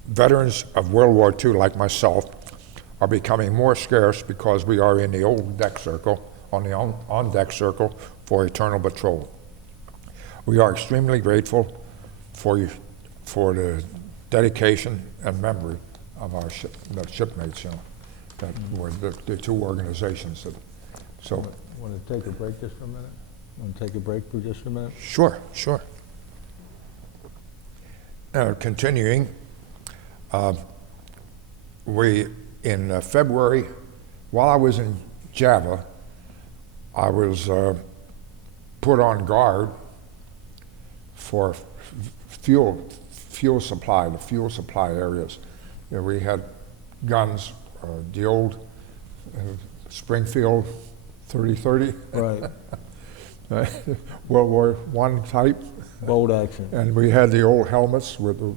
Veterans of World War II, like myself, are becoming more scarce because we are in the old deck circle, on the on-deck circle for eternal patrol. We are extremely grateful for the dedication and memory of our shipmates, you know, that were the 2 organizations. So, Want to take a break just for a minute? Want to take a break for just a minute? sure. Continuing, in February, while I was in Java, I was put on guard for fuel supply, the fuel supply areas. You know, we had guns, the old Springfield 30-30, Right. World War I type, Bold action. and we had the old helmets with the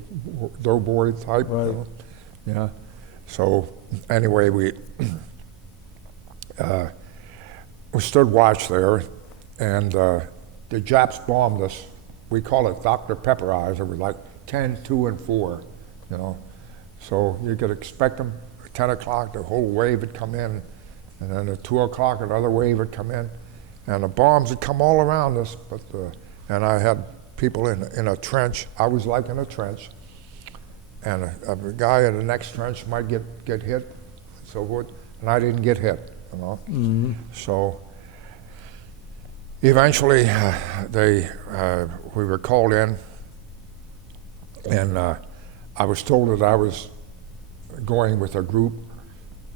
doughboy type. Right. Yeah. So anyway, we stood watch there, and the Japs bombed us. We call it Dr. Pepper eyes. It was like 10, 2, and 4, you know. So you could expect them at 10 o'clock, the whole wave would come in, and then at 2 o'clock, another wave would come in, and the bombs would come all around us. And I had people in a trench. I was like in a trench, and a guy in the next trench might get hit, so forth, and I didn't get hit, you know. Mm-hmm. So eventually, we were called in, and I was told that I was going with a group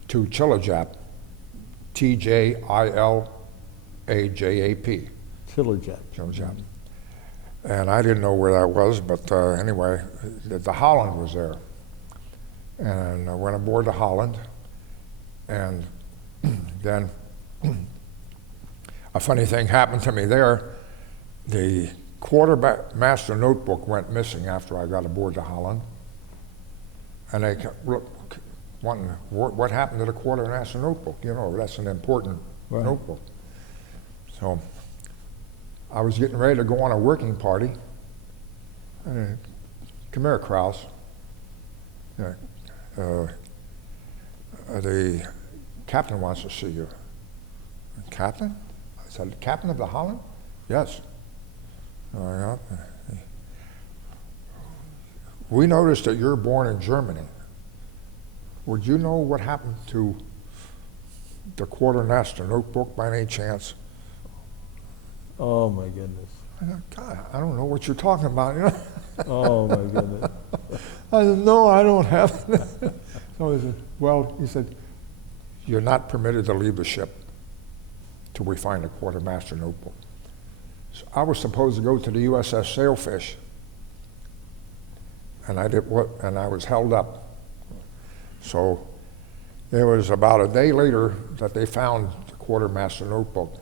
to Chilajap, Tjilajap, Chilajap. Chilajap. And I didn't know where that was, but anyway, the Holland was there. And I went aboard the Holland, and then a funny thing happened to me there. The quartermaster notebook went missing after I got aboard the Holland. And they wanting, what happened to the quartermaster notebook? You know, that's an important Right. notebook. So I was getting ready to go on a working party. Come here, Kraus. The captain wants to see you. Captain? I said, the captain of the Holland? Yes. Yeah. We noticed that you're born in Germany. Would you know what happened to the quartermaster notebook by any chance? Oh my goodness. I said, God, I don't know what you're talking about. You know? Oh my goodness. I said, no, I don't have it. So he said, well, he said, you're not permitted to leave the ship till we find a quartermaster notebook. So I was supposed to go to the USS Sailfish, and I was held up. So it was about a day later that they found the quartermaster notebook.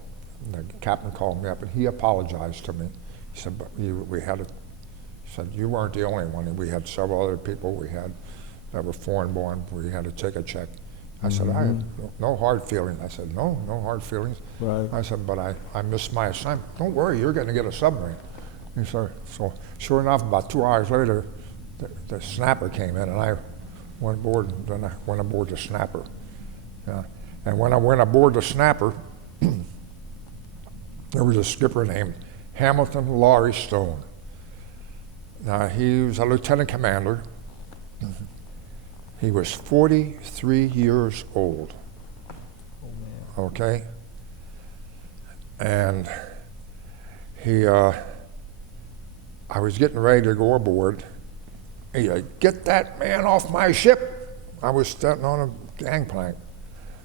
The captain called me up and he apologized to me. He said, but he said, you weren't the only one. We had several other people we had that were foreign born. We had to take a check. I said, I had no hard feelings. I said, no hard feelings. Right. I said, but I missed my assignment. Don't worry, you're going to get a submarine. He said, so sure enough, about 2 hours later, the snapper came in and I went aboard, and then I went aboard the snapper. Yeah. And when I went aboard the snapper, there was a skipper named Hamilton Laurie Stone. Now, he was a lieutenant commander. He was 43 years old. Oh, man. Okay? And I was getting ready to go aboard. He said, get that man off my ship. I was standing on a gangplank.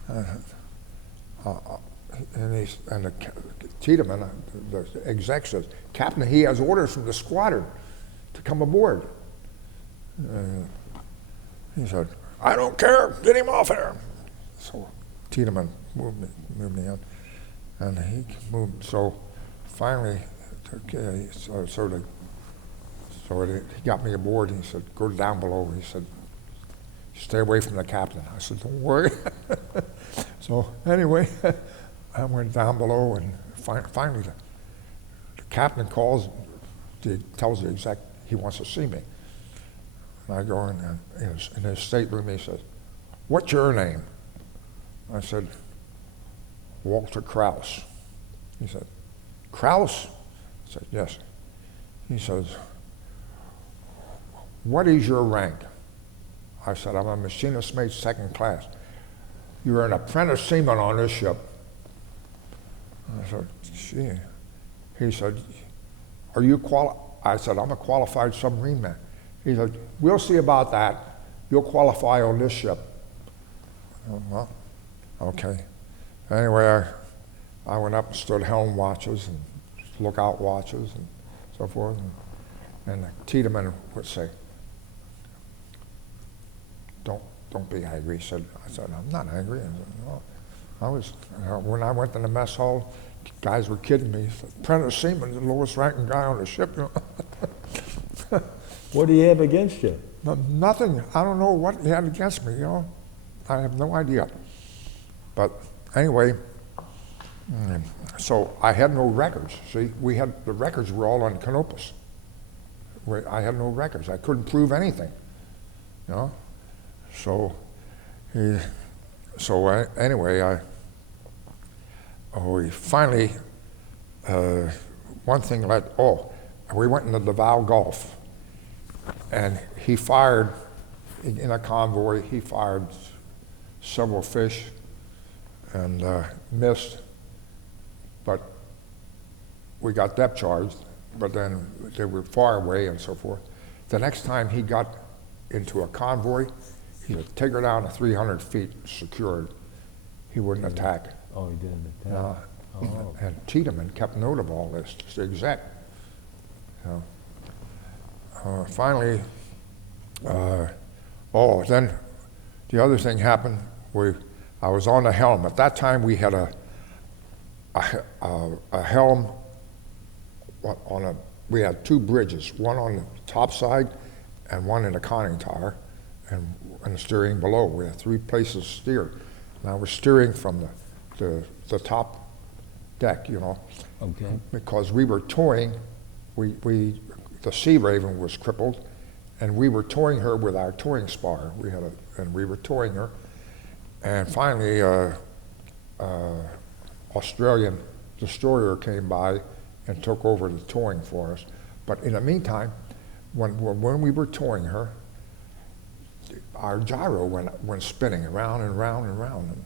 And the Tiedemann, the exec says, Captain, he has orders from the squadron to come aboard. He said, I don't care, get him off there. So Tiedemann moved me in, and he moved. So finally, he got me aboard. And he said, go down below. He said, stay away from the captain. I said, don't worry. So anyway, I went down below, and finally the captain tells the exec he wants to see me. And I go in his stateroom. He says, what's your name? I said, Walter Kraus. He said, Kraus? I said, yes. He says, what is your rank? I said, I'm a machinist mate, second class. You're an apprentice seaman on this ship. I said, gee. He said, are you qualified? I said, I'm a qualified submarine man. He said, we'll see about that. You'll qualify on this ship. Well, okay. Anyway, I went up and stood helm watches and lookout watches and so forth. And Tiedemann would say, don't be angry. I said, I'm not angry. I said, no. When I went to the mess hall, guys were kidding me. Apprentice seaman, the lowest ranking guy on the ship. You know? What do you have against you? Nothing. I don't know what he had against me, you know. I have no idea. But anyway, so I had no records. See, the records were all on Canopus. I had no records. I couldn't prove anything, you know. So anyway, we finally, one thing led, we went into the Val Gulf, and he fired, in a convoy, he fired several fish and missed, but we got depth charged, but then they were far away and so forth. The next time he got into a convoy, he would take her down to 300 feet secured. He wouldn't attack. Oh, he didn't attack. Oh. And Tiedemann kept note of all this, the exec. Finally, then the other thing happened. I was on the helm. At that time, we had a helm we had two bridges, one on the top side and one in the conning tower. And and steering below. We had 3 places to steer. Now we're steering from the top deck, you know, Okay. because we were towing, the Sea Raven was crippled, and we were towing her with our towing spar. And we were towing her, and finally, Australian destroyer came by and took over the towing for us. But in the meantime, when we were towing her, our gyro went spinning around and round and round,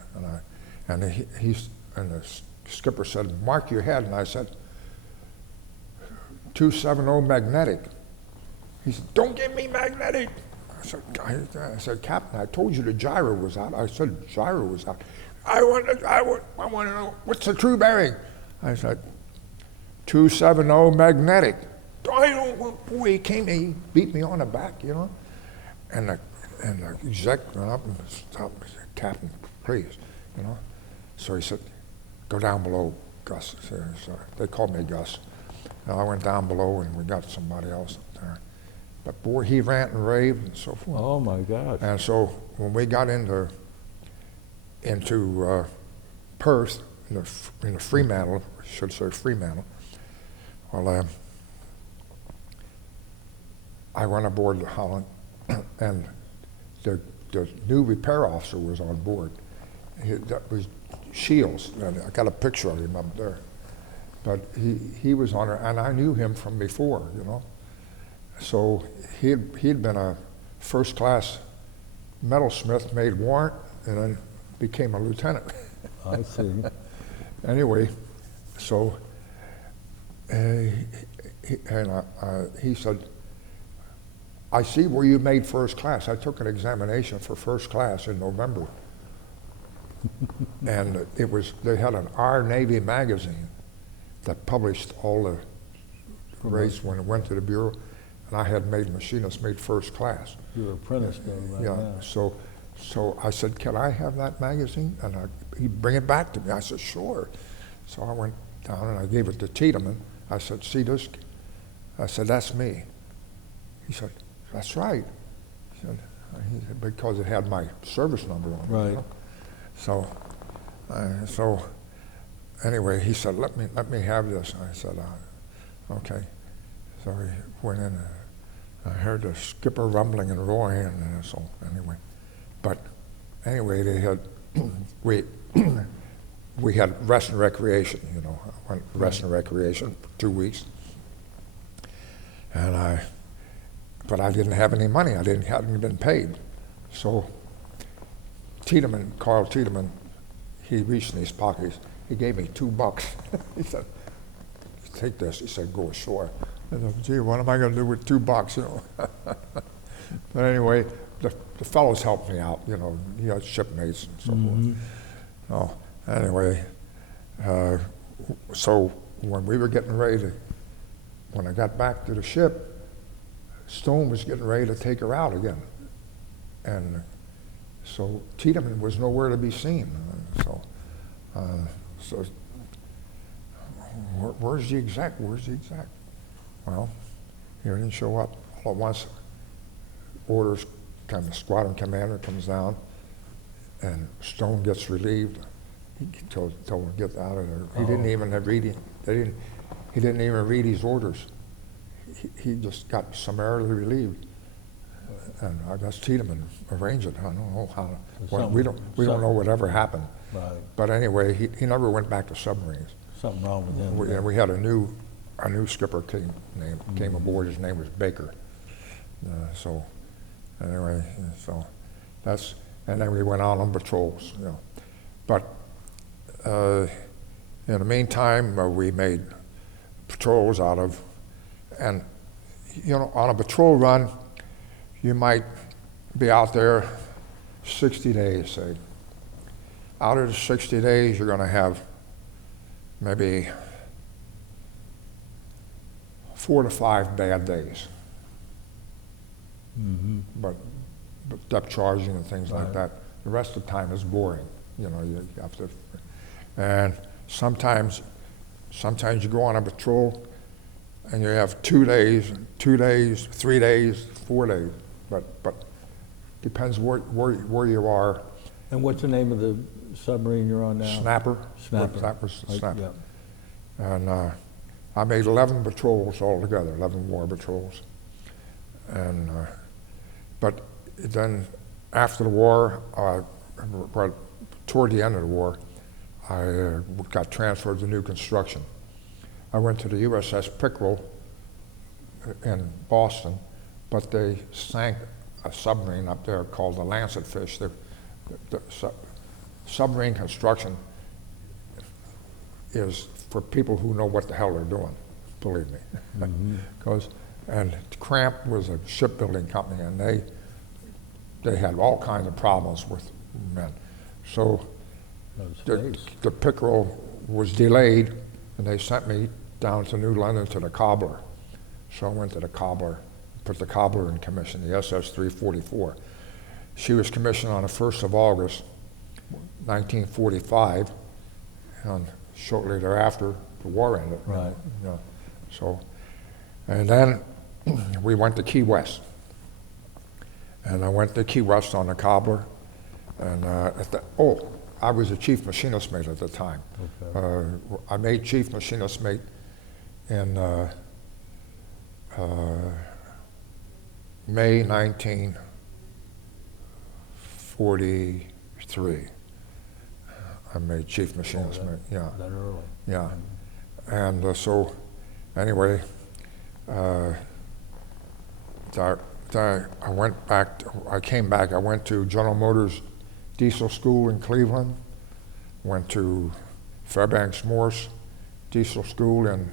and the skipper said, "Mark your head," and I said, 270 magnetic. He said, "Don't give me magnetic." I said, "Captain, I told you the gyro was out." I said, "Gyro was out." I want to know, what's the true bearing?" I said, 270 magnetic. I don't want, boy, he beat me on the back, you know. And the exec went up and stopped me, said, "Captain, please," you know. So he said, "Go down below, Gus." So they called me Gus. And I went down below and we got somebody else up there. But boy, he ranted and raved and so forth. Oh my God. And so when we got into Perth, in the Fremantle, I should say Fremantle, well, I went aboard the Holland, and the new repair officer was on board. That was Shields, and I got a picture of him up there. But he was on her, and I knew him from before, you know. So he'd been a first-class metalsmith, made warrant, and then became a lieutenant. I see. Anyway, so he said, "I see where you made first class." I took an examination for first class in November. And they had Our Navy magazine that published all the grades when it went to the Bureau, and I had made machinist made first class. You were apprenticed though, right? Yeah, now. so I said, "Can I have that magazine?" And he'd bring it back to me. I said, "Sure." So I went down and I gave it to Tiedemann. I said, "See this?" I said, "That's me." He said, "That's right." He said, because it had my service number on it. Right. You know? So anyway, he said, let me have this. I said, "Okay." So he went in, and I heard the skipper rumbling and roaring, and so anyway. But anyway, they had, we had rest and recreation, you know. I went rest and recreation for 2 weeks. But I didn't have any money. Hadn't been paid. So Carl Tiedemann, he reached in his pockets. He gave me $2. He said, "Take this." He said, "Go ashore." I said, "Gee, what am I going to do with $2, you know?" But anyway, the fellows helped me out, you know. He had shipmates and so forth. Oh, anyway, so when we were getting ready when I got back to the ship, Stone was getting ready to take her out again. And so Tiedemann was nowhere to be seen. So where's the exec? Where's the exec? Well, he didn't show up. All at once, orders, kind of squadron commander comes down, and Stone gets relieved. He told him to get out of there. He didn't even he didn't even read his orders. He just got summarily relieved. And I guess Tiedemann arranged it. I don't know how. We don't know whatever happened. Right. But anyway, he never went back to submarines. Something wrong with him. And we had a new skipper came aboard. His name was Baker. So anyway, so that's, and then we went out on patrols. You know, but in the meantime, we made patrols out of, and you know, on a patrol run, you might be out there 60 days, say. Out of the 60 days, you're going to have maybe 4 to 5 bad days. Mm-hmm. But depth charging and things like that, the rest of the time is boring. You know, you have to, and sometimes you go on a patrol and you have 2 days, 3 days, 4 days. But depends where you are. And what's the name of the submarine you're on now? Snapper. Snapper. Snapper. Yeah. And I made 11 patrols altogether, 11 war patrols. And but then after the war, toward the end of the war, I got transferred to new construction. I went to the USS Pickerel in Boston, but they sank a submarine up there called the Lancetfish. Submarine construction is for people who know what the hell they're doing, believe me. Mm-hmm. And Cramp was a shipbuilding company, and they had all kinds of problems with men. So the Pickerel was delayed, and they sent me down to New London to the Cobbler. So I went to the Cobbler, put the Cobbler in commission, the SS-344. She was commissioned on the 1st of August, 1945, and shortly thereafter, the war ended. Right. Yeah. So, and then we went to Key West. And I went to Key West on the Cobbler, and I was a chief machinist mate at the time. Okay. I made chief machinist mate in May 1943. I made chief machinist mate. Yeah. That early. Yeah. And so, anyway, I went back. I came back. I went to General Motors Diesel School in Cleveland. Went to Fairbanks Morse Diesel School in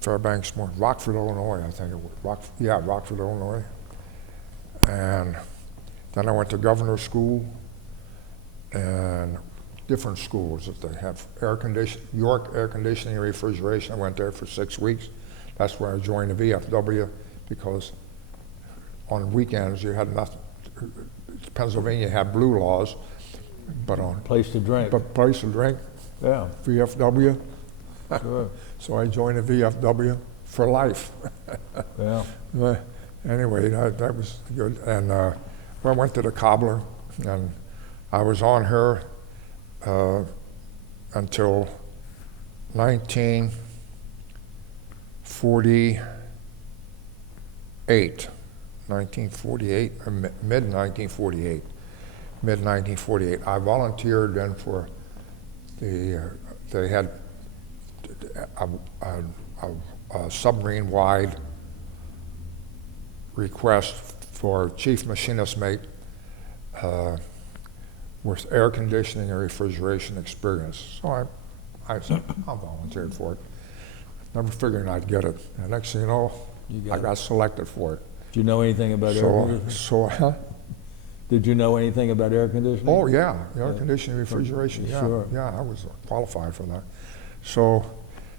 Fairbanks Morse, Rockford, Illinois. I think it was Rockford, Illinois. And then I went to Governor's School and different schools that they have York Air Conditioning and Refrigeration. I went there for 6 weeks. That's where I joined the VFW, because on weekends you had nothing. Pennsylvania had blue laws, but on Place to drink. place to drink. Yeah. VFW. Sure. So I joined the VFW for life. Yeah. Anyway, that was good. And I went to the Cobbler, and I was on her until 1948, or mid-1948. I volunteered then for they had a submarine-wide request for chief machinist mate with air conditioning and refrigeration experience. So I volunteered for it. Never figuring I'd get it. And next thing you know, I got selected for it. Did you know anything about air conditioning? Did you know anything about air conditioning? Oh yeah, air conditioning, refrigeration. Yeah, sure. Yeah, I was qualified for that. So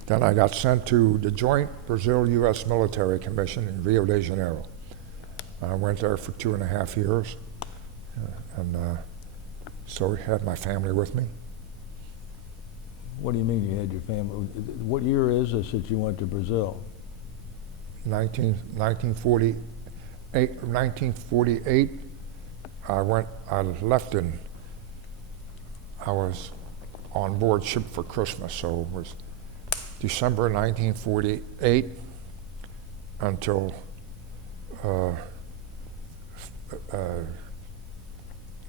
then I got sent to the Joint Brazil-U.S. Military Commission in Rio de Janeiro. I went there for 2.5 years, and so I had my family with me. What do you mean you had your family? What year is this that you went to Brazil? 1948. I was on board ship for Christmas, so it was December 1948 until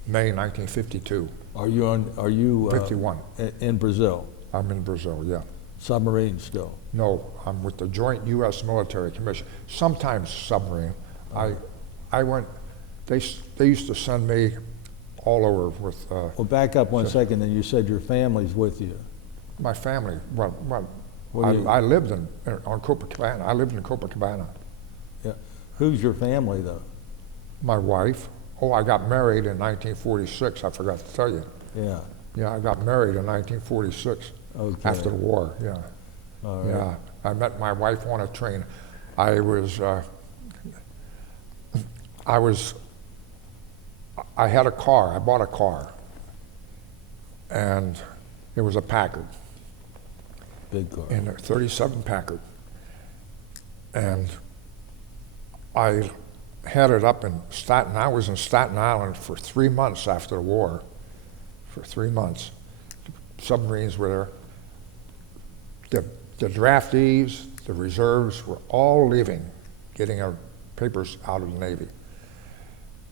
May 1952. Are you 51. In Brazil? I'm in Brazil, yeah. Submarine still? No, I'm with the Joint U.S. Military Commission. Sometimes submarine. I went. They used to send me all over with. Well, back up one second. Then you said your family's with you. My family. Well, I lived on Copacabana. I lived in Copacabana. Yeah. Who's your family though? My wife. Oh, I got married in 1946. I forgot to tell you. Yeah. Yeah, I got married in 1946. Okay. After the war. Yeah. All right. Yeah. I met my wife on a train. I had a car. I bought a car, and it was a Packard. Big car. in a 37 Packard. And I had it up in Staten. I was in Staten Island for 3 months after the war. For 3 months, submarines were there. The draftees, the reserves were all leaving, getting our papers out of the Navy,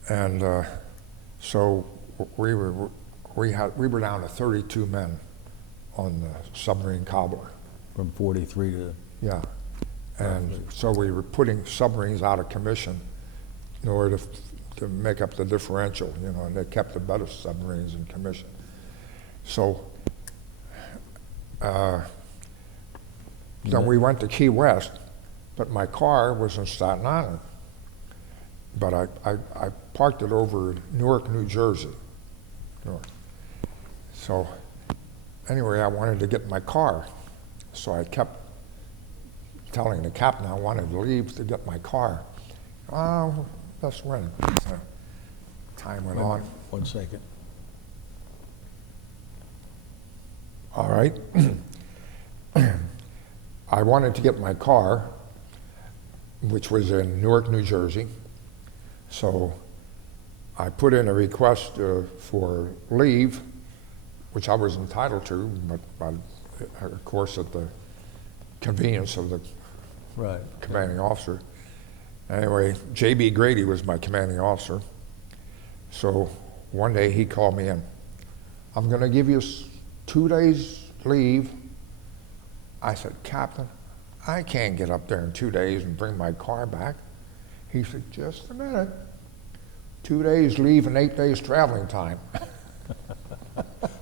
and so we were down to 32 men on the submarine Cobbler. From 43 to... Yeah, and so we were putting submarines out of commission in order to make up the differential, you know, and they kept the better submarines in commission. So then we went to Key West, but my car was in Staten Island. But I parked it over in Newark, New Jersey. Newark. So anyway, I wanted to get my car. So I kept telling the captain I wanted to leave to get my car. Oh, that's when. So time went on. 1 second. All right. I wanted to get my car, which was in Newark, New Jersey. So I put in a request for leave, which I was entitled to, but of course at the convenience of the Right. commanding officer. Anyway, J.B. Grady was my commanding officer. So one day he called me in. I'm going to give you 2 days leave. I said, Captain, I can't get up there in 2 days and bring my car back. He said, just a minute. 2 days leave and 8 days traveling time.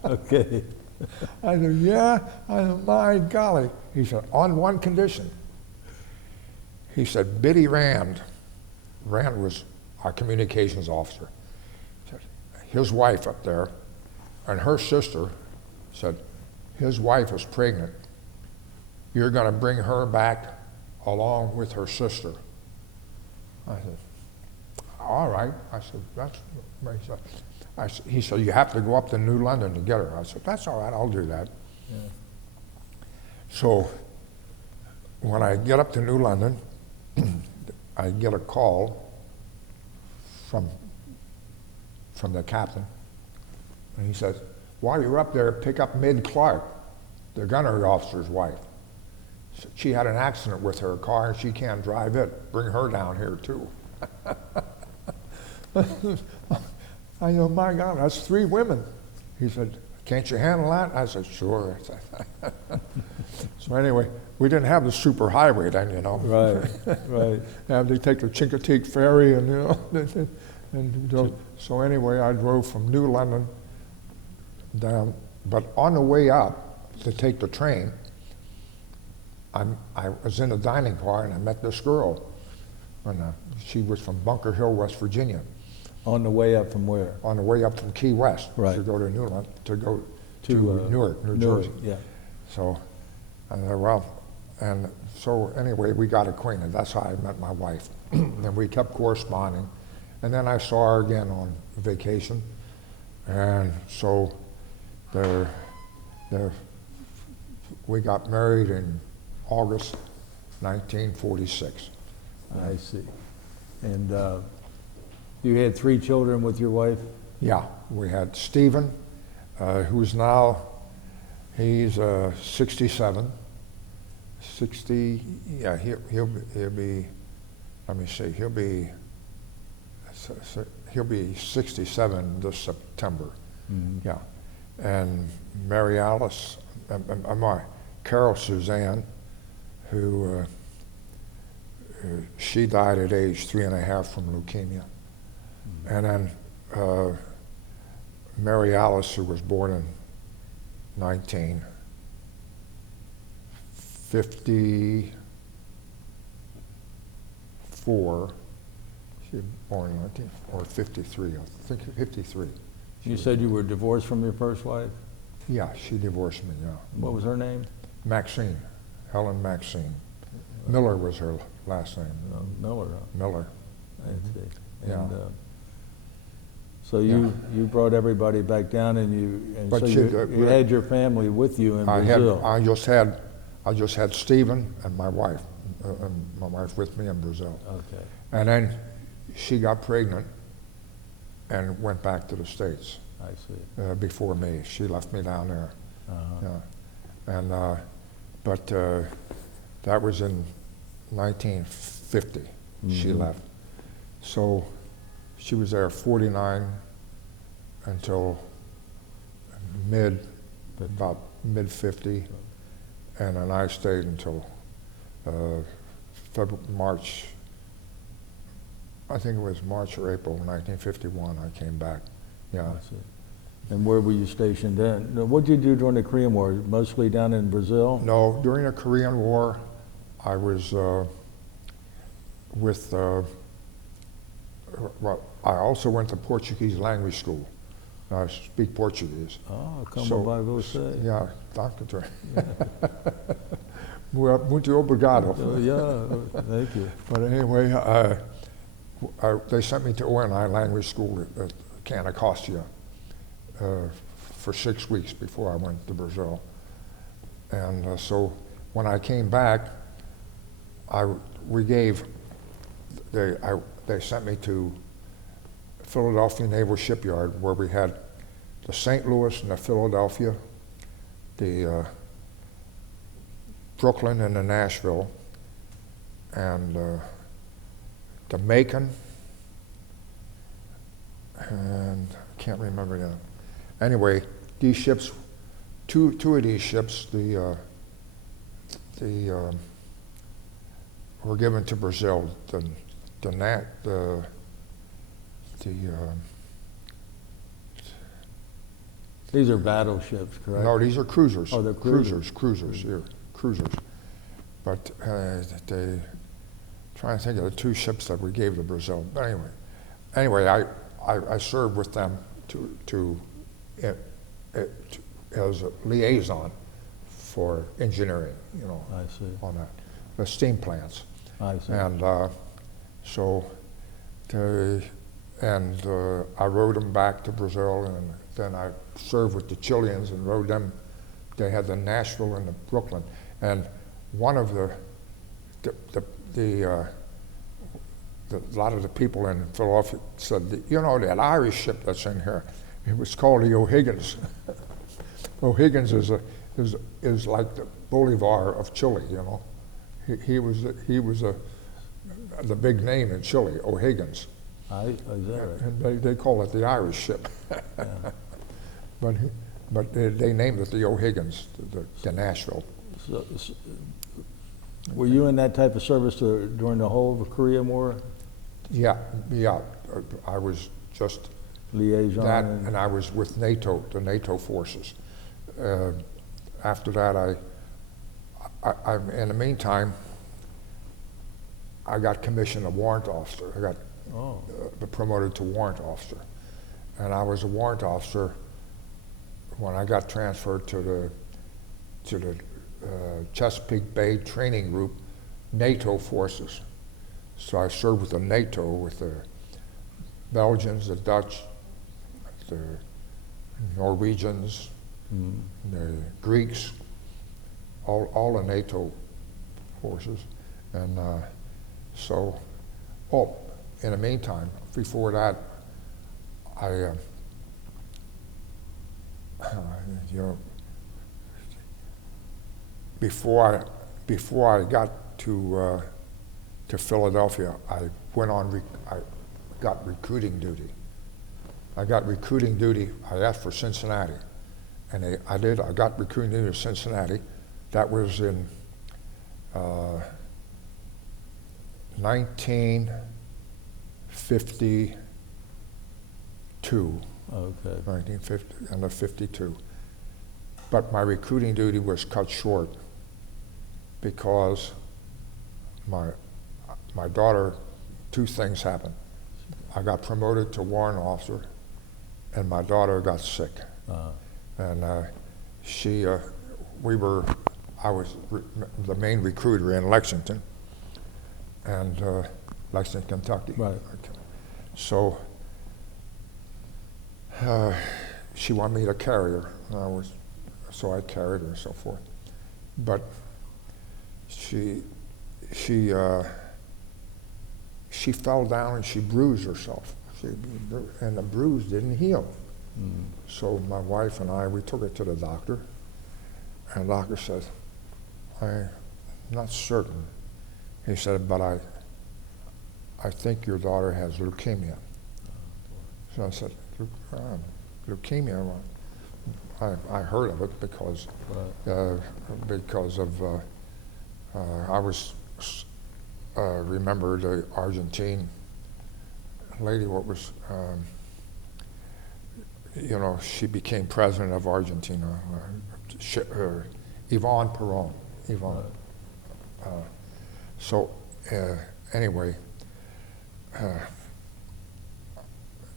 Okay. I said, yeah? I said, my golly. He said, on one condition. He said, Biddy Rand was our communications officer. Said, his wife up there and her sister said, his wife is pregnant. You're going to bring her back along with her sister. I said, all right. I said, that's what he said. He said, you have to go up to New London to get her. I said, that's all right, I'll do that. Yeah. So when I get up to New London, I get a call from the captain, and he says, while you're up there, pick up Mid Clark, the gunnery officer's wife. She had an accident with her car and she can't drive it. Bring her down here too. I know, my God, that's 3 women. He said, can't you handle that? I said, sure. So anyway, we didn't have the super highway then, you know. Right, right. And they take the Chincoteague ferry and, you know, so anyway, I drove from New London down, but on the way up to take the train, I was in a dining car and I met this girl, and she was from Bunker Hill, West Virginia. On the way up from where? On the way up from Key West Right. to go to Newland, to go to Newark, New Newark, Jersey. yeah. So I said, well, and so anyway, we got acquainted. That's how I met my wife. And we kept corresponding. And then I saw her again on vacation. And so we got married in August 1946. I see. And you had 3 children with your wife? Yeah, we had Stephen, who's now, he's 67. 60, yeah, he'll be, let me see, he'll be 67 this September. Mm-hmm. Yeah. And Mary Alice, Carol Suzanne, who she died at age 3.5 from leukemia. Mm-hmm. And then Mary Alice, who was born in 1954, she was born in 1953, I think 53. You said you were divorced from your first wife? Yeah, she divorced me, yeah. What was her name? Maxine, Helen Maxine. Miller was her last name. Miller, huh? Miller. I see. Yeah. And, so you brought everybody back down, and But so she- you had your family with you in Brazil. I just had I just had Stephen and my wife with me in Brazil. Okay. And then she got pregnant and went back to the States I see. before me. She left me down there. Uh-huh. Yeah. And but that was in 1950. She left. So she was there 49 until about mid 50, and then I stayed until March. I think it was March or April 1951. I came back. Yeah. I see. And where were you stationed then? Now, what did you do during the Korean War? Mostly down in Brazil? No, during the Korean War, I was with. Well, I also went to Portuguese language school. I speak Portuguese. Oh, como vai você? Yeah, doctor. Muito obrigado. Oh, yeah, thank you. But anyway, they sent me to ONI language school at Canacosta for 6 weeks before I went to Brazil. And so when I came back, they sent me to Philadelphia Naval Shipyard, where we had the St. Louis and the Philadelphia, the Brooklyn and the Nashville, and the Macon, and I can't remember that. Anyway, these ships, two of these ships, were given to Brazil. These are battleships, correct? No, these are cruisers. Oh, they're cruisers. Cruisers. But trying to think of the two ships that we gave to Brazil. But anyway, I served with them as a liaison for engineering, I see. on the steam plants. I see. And I rode them back to Brazil, and then I served with the Chileans and rode them. They had the Nashville and the Brooklyn, and one of a lot of the people in Philadelphia said, that Irish ship that's in here, it was called the O'Higgins. O'Higgins is like the Bolivar of Chile, He was the big name in Chile, O'Higgins. Is that right? And they call it the Irish ship. Yeah. But they named it the O'Higgins, the Nashville. So, were you in that type of service during the whole of the Korean War? Yeah. I was just Liaison? that, and I was with NATO, the NATO forces. After that, I in the meantime, I got commissioned a warrant officer. I got promoted to warrant officer, and I was a warrant officer when I got transferred to the Chesapeake Bay Training Group, NATO forces. So I served with the NATO, with the Belgians, the Dutch, the Norwegians, the Greeks, all the NATO forces. And in the meantime, before that, before I got to Philadelphia, I got recruiting duty. I got recruiting duty. I asked for Cincinnati, and I got recruiting duty to Cincinnati. That was in 1952. Okay. 1950 and 52. But my recruiting duty was cut short because my daughter, two things happened. I got promoted to warrant officer, and my daughter got sick. And I was the main recruiter in Lexington, Kentucky. Right. So she wanted me to carry her, so I carried her and so forth. But she fell down and she bruised herself. And the bruise didn't heal. So my wife and I, we took her to the doctor, and the doctor said, I'm not certain. He said, but I think your daughter has leukemia. So I said, leukemia? Well, I heard of it because of I was remember the Argentine lady. What was you know, she became president of Argentina. Yvonne Perón. Yvonne. So anyway,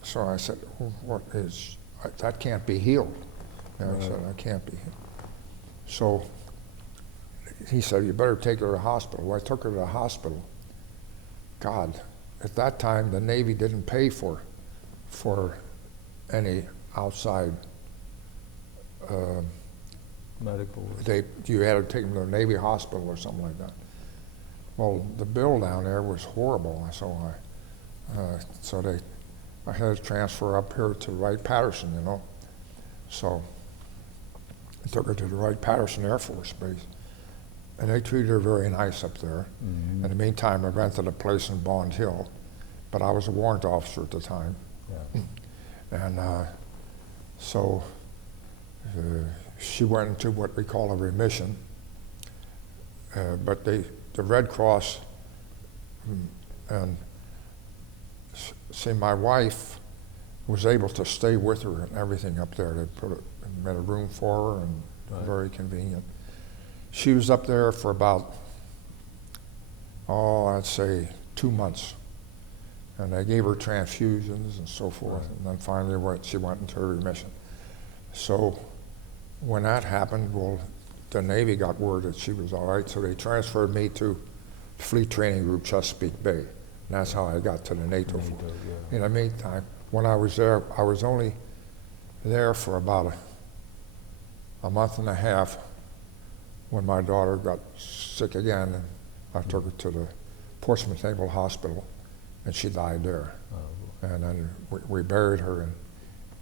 so I said, what is, that can't be healed. And I said, I can't be healed. So he said, you better take her to the hospital. Well, I took her to the hospital. God, at that time, the Navy didn't pay for any outside medical. You had to take them to the Navy hospital or something like that. Well, the bill down there was horrible, so I had to transfer up here to Wright-Patterson, you know. So I took her to the Wright-Patterson Air Force Base, and they treated her very nice up there. In the meantime, I rented a place in Bond Hill, but I was a warrant officer at the time. Yeah. And so she went into what we call a remission, but the Red Cross, and see, my wife was able to stay with her and everything up there. They made a room for her, and very convenient. She was up there for about, I'd say 2 months. And they gave her transfusions and so forth, and then finally she went into remission. So when that happened, well, the Navy got word that she was all right, so they transferred me to Fleet Training Group Chesapeake Bay. And that's how I got to the NATO force. Yeah. In the meantime, when I was there, I was only there for about a month and a half when my daughter got sick again, and I took her to the Portsmouth Naval Hospital, and she died there. And then we buried her in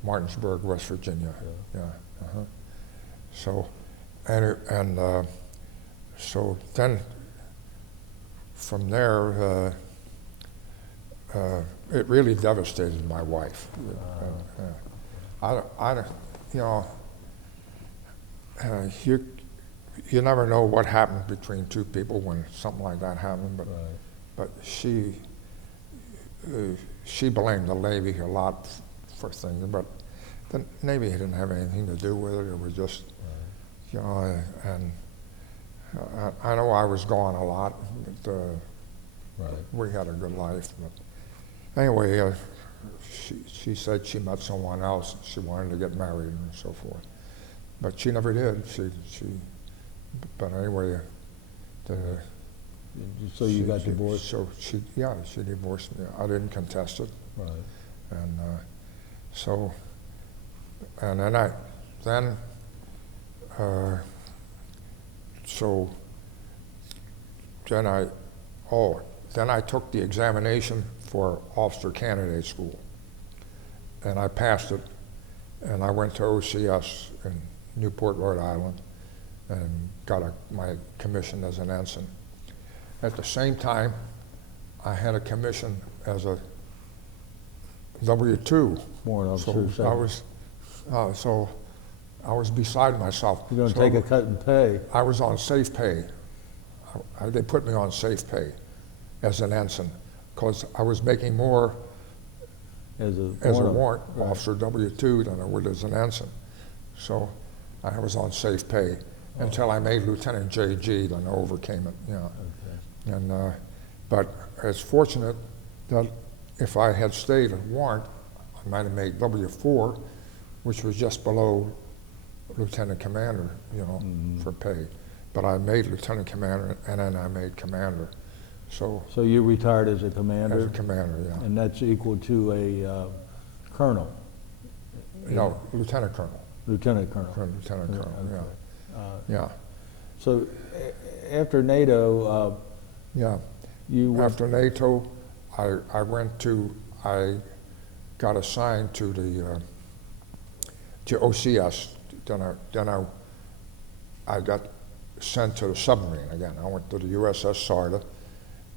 Martinsburg, West Virginia. So, so then from there, it really devastated my wife. You know, you never know what happened between two people when something like that happened, but she blamed the Navy a lot for things, but the Navy didn't have anything to do with it. It was just, you know, and I know I was gone a lot, but we had a good life. But anyway, she said she met someone else. She wanted to get married and so forth, but she never did. But anyway, so you got divorced? So she divorced me. I didn't contest it. Right. And and then I took the examination for officer candidate school, and I passed it, and I went to OCS in Newport, Rhode Island, and got my commission as an ensign. At the same time, I had a commission as a W-2. Warrant officer. So I was beside myself. You're going to take a cut in pay. I was on safe pay. They put me on safe pay as an ensign because I was making more as a warrant officer W-2 than I would as an ensign. So I was on safe pay until I made Lieutenant JG, then I overcame it. Yeah. Okay. And but it's fortunate that if I had stayed at warrant, I might have made W-4, which was just below lieutenant commander, you know, for pay. But I made lieutenant commander, and then I made commander. So you retired as a commander? As a commander, yeah. And that's equal to a colonel? No, lieutenant colonel. Lieutenant colonel. Lieutenant colonel, okay. yeah. So after NATO, Yeah. you went, After NATO, I got assigned to OCS. Then I got sent to the submarine again. I went to the USS Sarda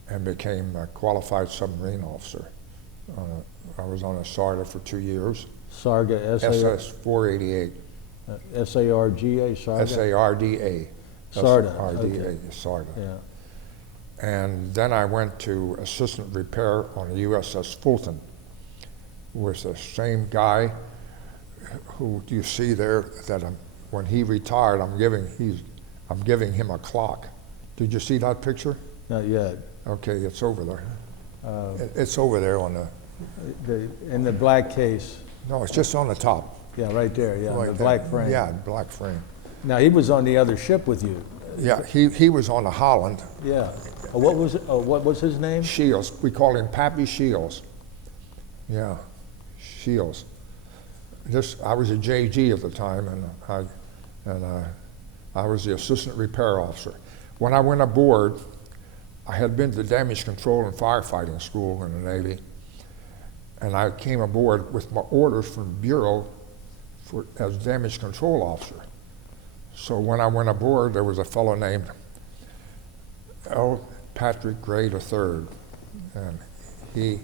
and became a qualified submarine officer. I was on a Sarda for 2 years. Sarga, SS 488. S-A-R-G-A, Sarga? SARDA. Sarda, SARDA, okay. Sarda. Yeah. And then I went to assistant repair on the USS Fulton with the same guy who you see there that when he retired, I'm giving him a clock. Did you see that picture? Not yet. Okay, it's over there. Uh, It's over there on in the black case. no, it's just on the top. Yeah, right there, yeah, Right the there. black frame. Yeah, black frame. Now, he was on the other ship with you. Yeah, he was on the Holland. Yeah. What was his name? Shields, we call him Pappy Shields. Yeah, Shields. I was a JG at the time, and I was the assistant repair officer. When I went aboard, I had been to damage control and firefighting school in the Navy, and I came aboard with my orders from the Bureau as damage control officer. So when I went aboard, there was a fellow named L. Patrick Gray III, and he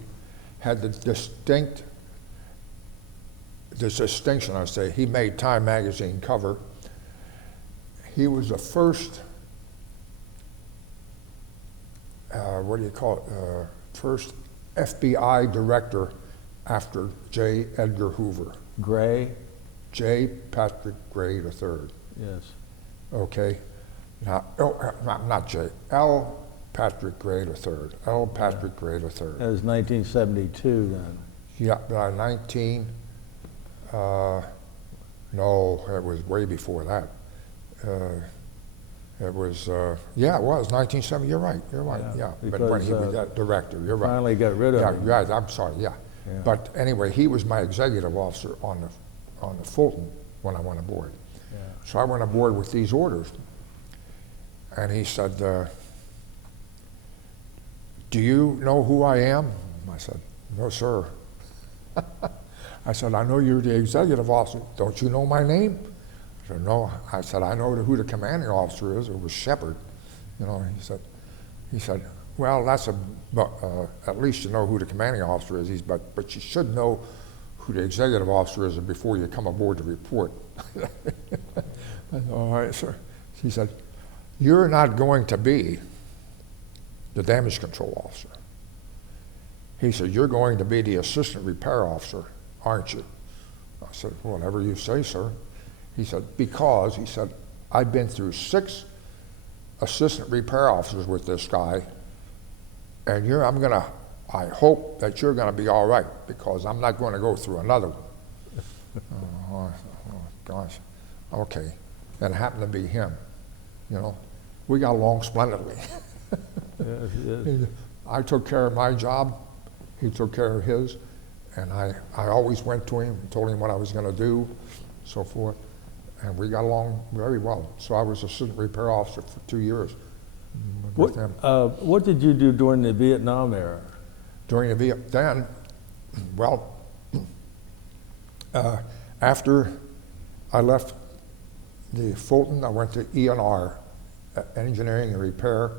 had the distinction, I say, he made Time magazine cover. He was the first, first FBI director after J. Edgar Hoover. Gray? J. Patrick Gray III. Yes. Okay. Now, not J. L. Patrick Gray III. L. Patrick Gray III. That was 1972 then. Yeah, 19. No, it was way before that. It was, yeah, it was 1970. You're right. Yeah. But when he was that director, you're right. Finally got rid of him. Yeah, I'm sorry. Yeah. Yeah. But anyway, he was my executive officer on the Fulton when I went aboard. Yeah. So I went aboard with these orders, and he said, "Do you know who I am?" I said, "No, sir." I said, "I know you're the executive officer. Don't you know my name?" I said, "No." I said, "I know who the commanding officer is. It was Shepard." You know, he said, "Well, that's at least you know who the commanding officer is. But you should know who the executive officer is before you come aboard to report." I said, "All right, sir." He said, "You're not going to be the damage control officer." He said, "You're going to be the assistant repair officer, aren't you?" I said, "Whatever you say, sir." He said, "Because," he said, "I've been through 6 assistant repair officers with this guy, and I hope that you're gonna be all right, because I'm not gonna go through another one." Oh, gosh, okay. And it happened to be him, you know. We got along splendidly. Yes, yes. I took care of my job, he took care of his, and I always went to him and told him what I was gonna do, so forth, and we got along very well. So I was assistant repair officer for 2 years with him. What did you do during the Vietnam era? During the Vietnam, well, after I left the Fulton, I went to E&R, engineering and repair,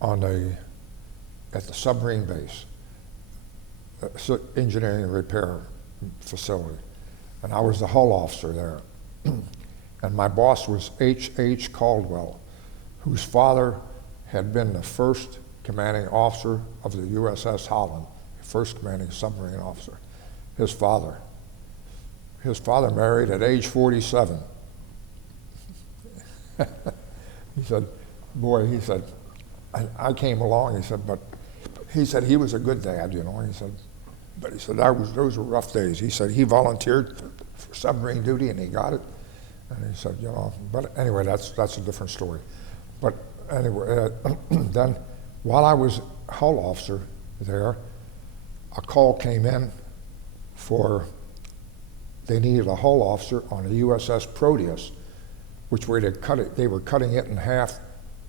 at the submarine base, engineering and repair facility, and I was the hull officer there. And my boss was H. Caldwell, whose father had been the first commanding officer of the USS Holland, first commanding submarine officer. His father married at age 47. He said, "Boy," he said, I came along, he said, but he said he was a good dad, you know. He said, but he said those were rough days. He said he volunteered for submarine duty and he got it. And he said, you know, but anyway, that's a different story. But anyway, then while I was hull officer there, a call came in they needed a hull officer on the USS Proteus, which they were cutting it in half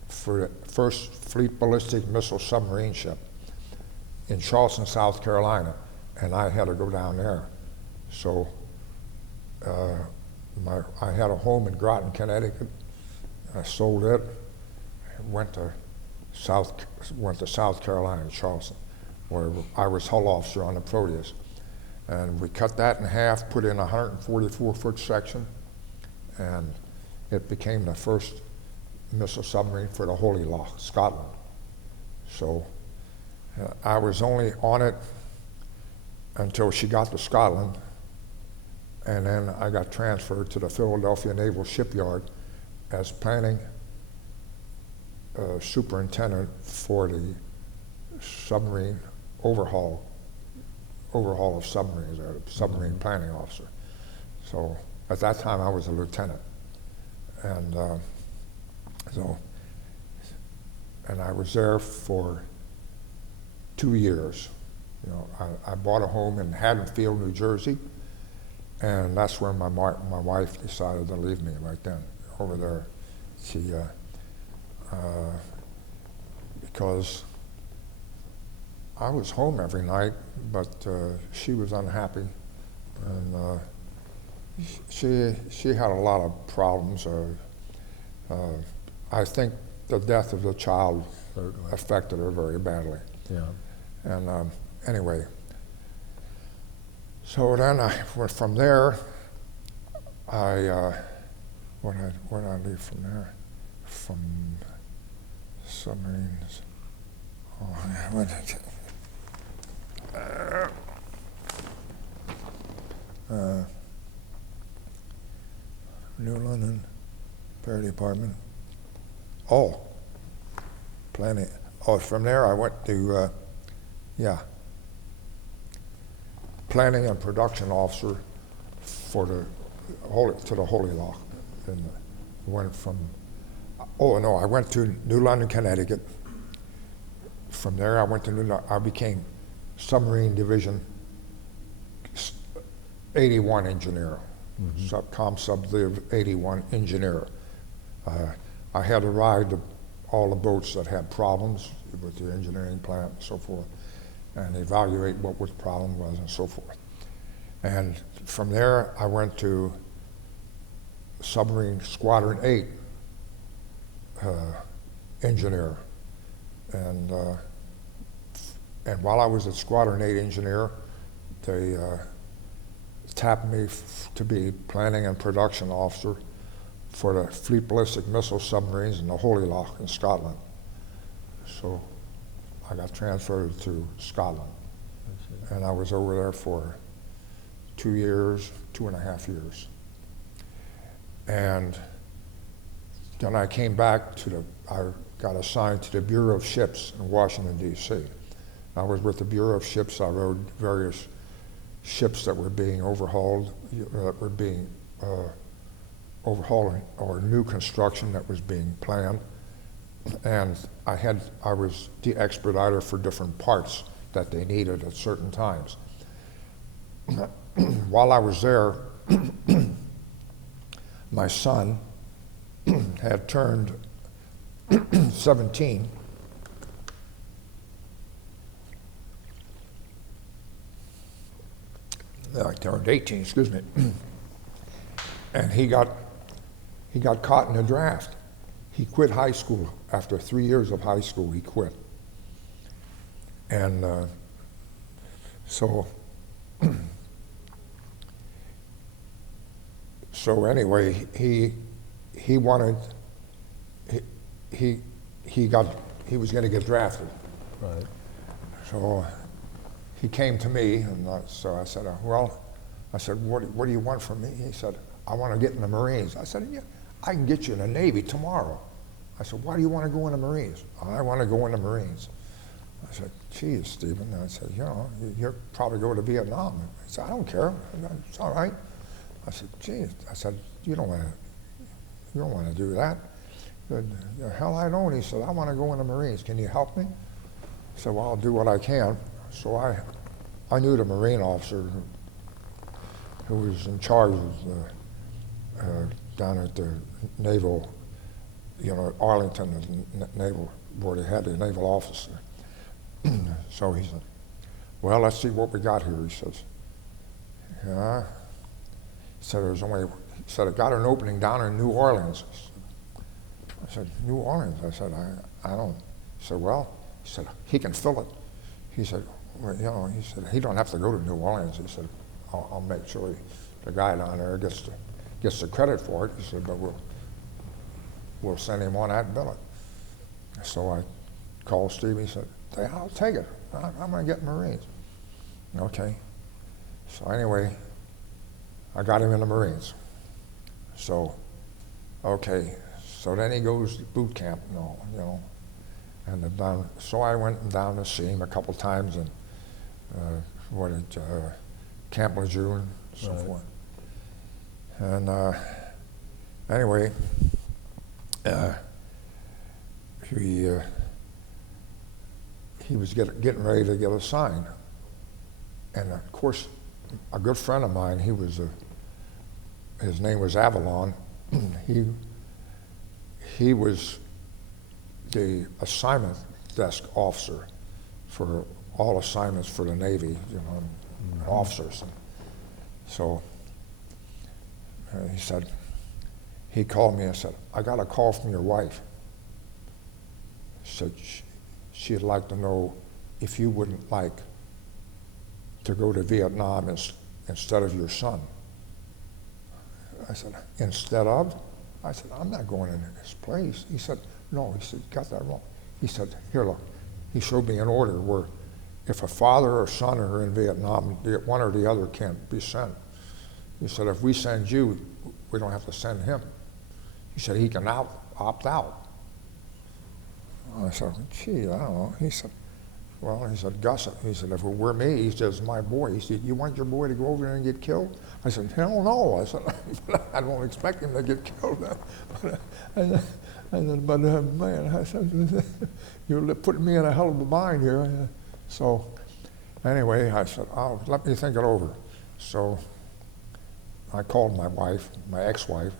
for the first Fleet Ballistic Missile submarine ship in Charleston, South Carolina, and I had to go down there. So I had a home in Groton, Connecticut. I sold it, went to South Carolina, Charleston, where I was hull officer on the Proteus. And we cut that in half, put in a 144-foot section, and it became the first missile submarine for the Holy Loch, Scotland. So I was only on it until she got to Scotland, and then I got transferred to the Philadelphia Naval Shipyard as planning superintendent for the submarine overhaul of submarines, a submarine planning officer. So at that time I was a lieutenant, and and I was there for 2 years. You know, I bought a home in Haddonfield, New Jersey, and that's where my wife decided to leave me right then. Over there, she because I was home every night, but she was unhappy, and she had a lot of problems. I think the death of the child affected her very badly. Yeah. And anyway, so then I went from there. Where did I leave from there? From submarines. Oh, what did New London Fire Department. Oh, planning. Oh, from there I went to planning and production officer for the Holy Loch. And went from. Oh no, I went to New London, Connecticut. From there I went to New London. I became Submarine Division 81 engineer, Sub 81 engineer. I had to ride all the boats that had problems with the engineering plant and so forth, and evaluate what the problem was and so forth. And from there I went to Submarine Squadron 8 engineer, and while I was at Squadron 8 engineer, they tapped me to be planning and production officer for the Fleet Ballistic Missile submarines in the Holy Loch in Scotland. So I got transferred to Scotland, and I was over there for 2 years, 2.5 years. And then I came back I got assigned to the Bureau of Ships in Washington, D.C. I was with the Bureau of Ships. I rode various ships that were being overhauled, that were being overhauled, or new construction that was being planned. And I was the expediter for different parts that they needed at certain times. While I was there, my son had turned 17. I turned 18, excuse me. And he got caught in a draft. He quit high school. After 3 years of high school, he quit. And so anyway, he wanted, he was going to get drafted. Right. So he came to me, and so I said, what do you want from me? He said, I want to get in the Marines. I said, yeah, I can get you in the Navy tomorrow. I said, why do you want to go in the Marines? I want to go in the Marines. I said, geez, Stephen. I said, you'll probably go to Vietnam. He said, I don't care. It's all right. I said, geez. I said, you don't want to do that. He said, the hell I don't. He said, I want to go in the Marines. Can you help me? I said, well, I'll do what I can. So I knew the Marine officer who was in charge of down at the Naval Arlington, the naval, where they had the naval officer. So he said, well, let's see what we got here. He says, yeah. He said, I got an opening down in New Orleans. I said, New Orleans? I said, I don't. He said, well, he said, he can fill it. He said, well, he said, he don't have to go to New Orleans. He said, I'll make sure the guy down there gets the credit for it. He said, but we'll send him on that billet. So I called Steve. He said, hey, I'll take it. I'm going to get Marines. Okay. So anyway, I got him in the Marines. So, okay. So then he goes to boot camp, and so I went down to see him a couple times, and Camp Lejeune, so forth. And anyway, he was getting ready to get assigned, and of course, a good friend of mine, his name was Avalon. He was the assignment desk officer for all assignments for the Navy, officers. So he called me and said, I got a call from your wife. She said she'd like to know if you wouldn't like to go to Vietnam instead of your son. I said, instead of? I said, I'm not going in his place. He said, no. He said, you got that wrong. He said, here, look. He showed me an order where if a father or son are in Vietnam, one or the other can't be sent. He said, if we send you, we don't have to send him. He said, he can opt out. I said, gee, I don't know. He said, well, he said, Gus, he said, if it were me, he says, my boy. He said, you want your boy to go over there and get killed? I said, hell no. I said, I don't expect him to get killed. But man, I said, you're putting me in a hell of a bind here. So anyway, I said, oh, let me think it over. So I called my wife, my ex-wife.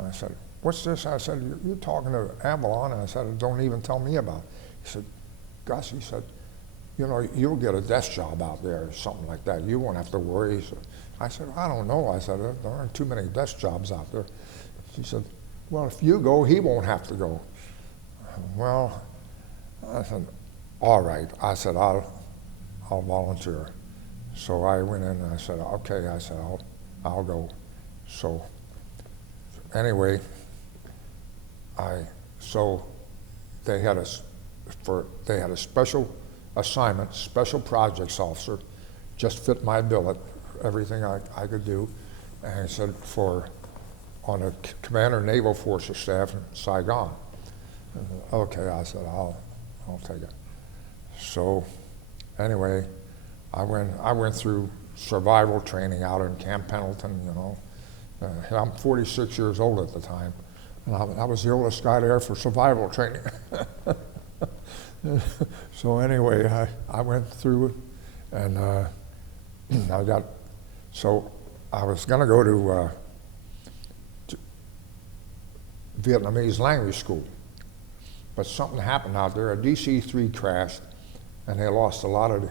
I said, what's this? I said, you're talking to Avalon. And I said, don't even tell me about it. He said, Gus, he said, you'll get a desk job out there or something like that. You won't have to worry. I said, I don't know. I said, there aren't too many desk jobs out there. She said, well, if you go, he won't have to go. Well, I said, all right. I said, I'll volunteer. So I went in and I said, okay. I said, I'll go. So anyway, they had a special assignment, special projects officer, just fit my billet, everything I could do. And he said on a Commander Naval Forces staff in Saigon. Okay, I said, I'll take it. So anyway, I went through survival training out in Camp Pendleton, I'm 46 years old at the time, and I was the oldest guy there for survival training. So anyway, I went through it, and I was going to go to Vietnamese language school, but something happened out there. A DC-3 crashed, and they lost a lot of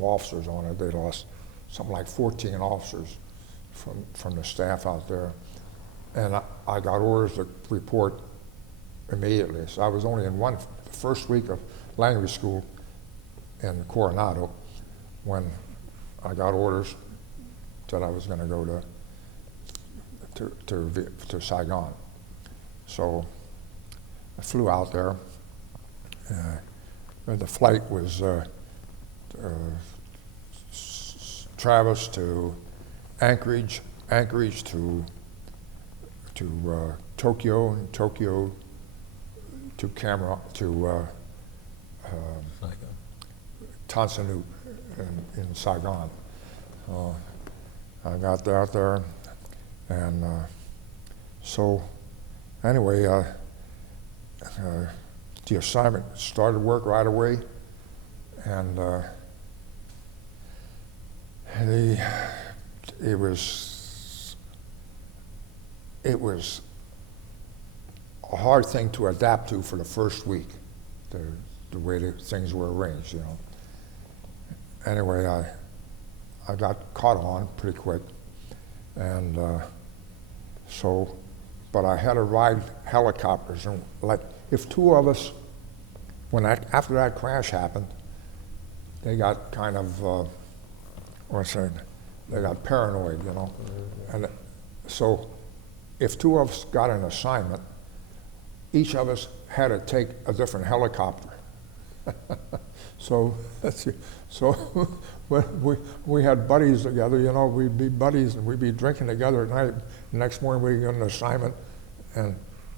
officers on it. They lost something like 14 officers from the staff out there, and I got orders to report immediately. So I was only in the first week of language school in Coronado when I got orders that I was going to go to Saigon. So I flew out there. The flight was Travis to Anchorage to Tokyo, and Tokyo to Tansanut in Saigon. I got out there, and so anyway, the assignment started work right away, and it was a hard thing to adapt to for the first week, the way that things were arranged, you know. Anyway, I got caught on pretty quick, and but I had to ride helicopters, and like if two of us, after that crash happened, they got kind of they got paranoid, you know, and so if two of us got an assignment, each of us had to take a different helicopter. So when we had buddies together, you know, we'd be buddies and we'd be drinking together at night. The next morning we'd get an assignment, and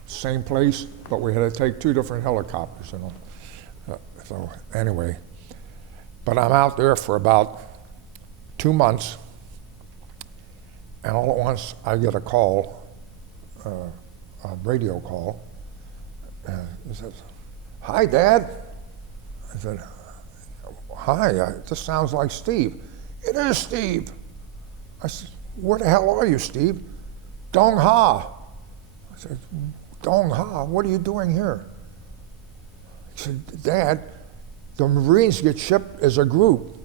same place, but we had to take two different helicopters, you know. So anyway, but I'm out there for about 2 months, and all at once I get a call, a radio call, and it says, "Hi, Dad." I said, "Hi, this sounds like Steve." "It is Steve." I said, "Where the hell are you, Steve?" "Dong Ha." I said, "Dong Ha, what are you doing here?" He said, "Dad, the Marines get shipped as a group.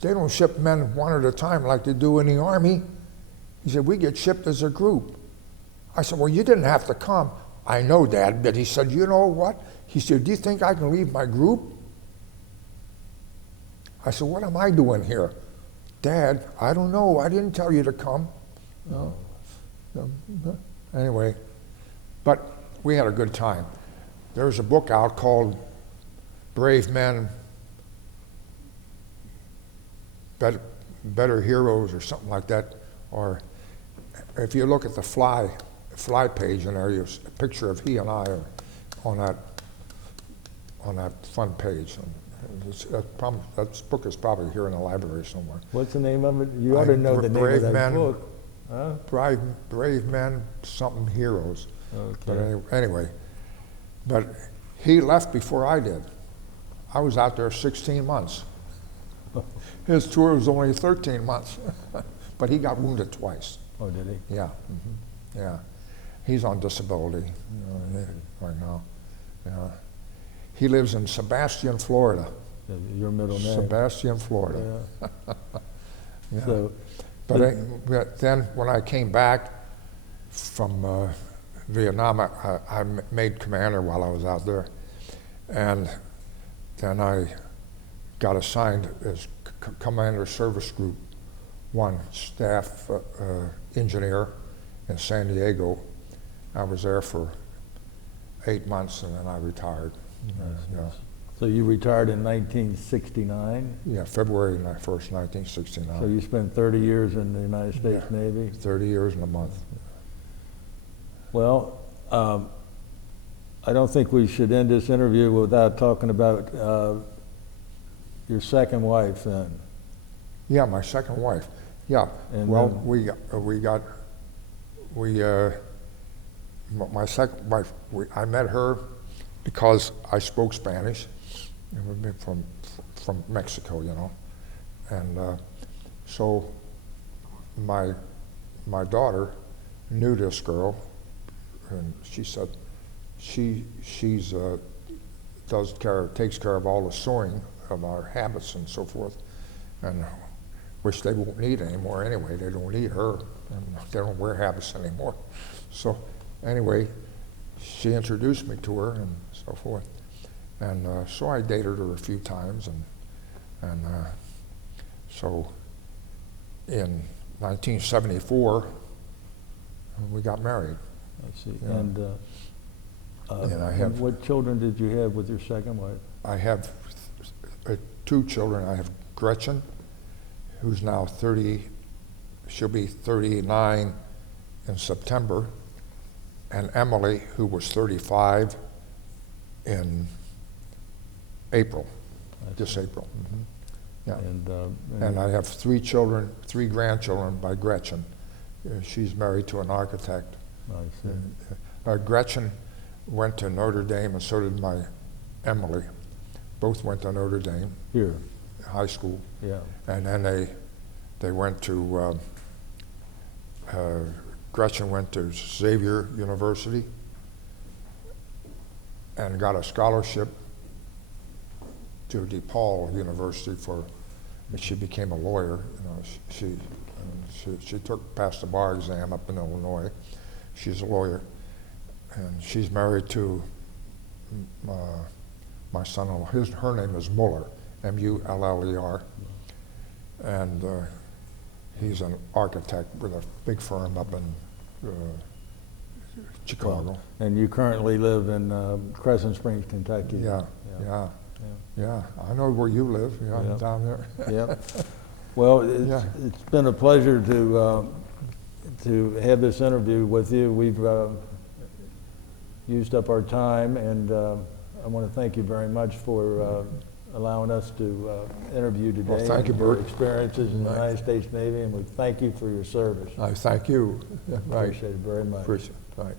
They don't ship men one at a time like they do in the Army." He said, "We get shipped as a group." I said, "Well, you didn't have to come." "I know, Dad," but he said, "You know what?" He said, "Do you think I can leave my group?" I said, "What am I doing here?" "Dad, I don't know. I didn't tell you to come." No. Anyway, but we had a good time. There's a book out called Brave Men, Better Heroes or something like that. Or if you look at the fly page in there, there's a picture of he and I are on that front page. That book is probably here in the library somewhere. What's the name of it? You ought to know the name of that book. Huh? Brave Men, something heroes. Okay. But anyway, but he left before I did. I was out there 16 months. His tour was only 13 months, but he got wounded twice. Oh, did he? Yeah, yeah. He's on disability right now. Yeah. He lives in Sebastian, Florida. Your middle name. Sebastian, Florida. Yeah. Yeah. So, but then when I came back from Vietnam, I made commander while I was out there. And then I got assigned as Commander Service Group 1 staff engineer in San Diego. I was there for 8 months and then I retired. Yeah. So you retired in 1969? Yeah, February 1st, 1969. So you spent 30 years in the United States Navy? 30 years and a month. Well, I don't think we should end this interview without talking about your second wife then. Yeah, my second wife. Yeah. And well, then, my second wife, I met her because I spoke Spanish. And we've been from Mexico, you know. And so my daughter knew this girl, and she said she's takes care of all the sewing of our habits and so forth, and which they won't need anymore anyway. They don't need her, and they don't wear habits anymore. So anyway, she introduced me to her and so forth, and so I dated her a few times, and so in 1974 we got married. I see. Yeah. And I have. What children did you have with your second wife? I have 2 children. I have Gretchen, who's now 30, she'll be 39 in September, and Emily, who was 35 in April, this April. Yeah. And I have 3 grandchildren by Gretchen. She's married to an architect. I see. Gretchen went to Notre Dame, and so did my Emily. Both went to Notre Dame. Here. High school. Yeah. And then they went to, Gretchen went to Xavier University, and got a scholarship to DePaul University for, she became a lawyer. You know, she passed the bar exam up in Illinois. She's a lawyer, and she's married to my son-in-law. Her name is Muller, M-U-L-L-E-R, and he's an architect with a big firm up in Chicago. And you currently live in Crescent Springs, Kentucky. Yeah. I know where you live. Yeah, Yep. down there. Yep. Well, it's been a pleasure to have this interview with you. We've used up our time, and I want to thank you very much for allowing us to interview today. Well, thank you, your Bert. experiences in the United States Navy, and we thank you for your service. I thank you. Right. Appreciate it very much. Appreciate it. Right.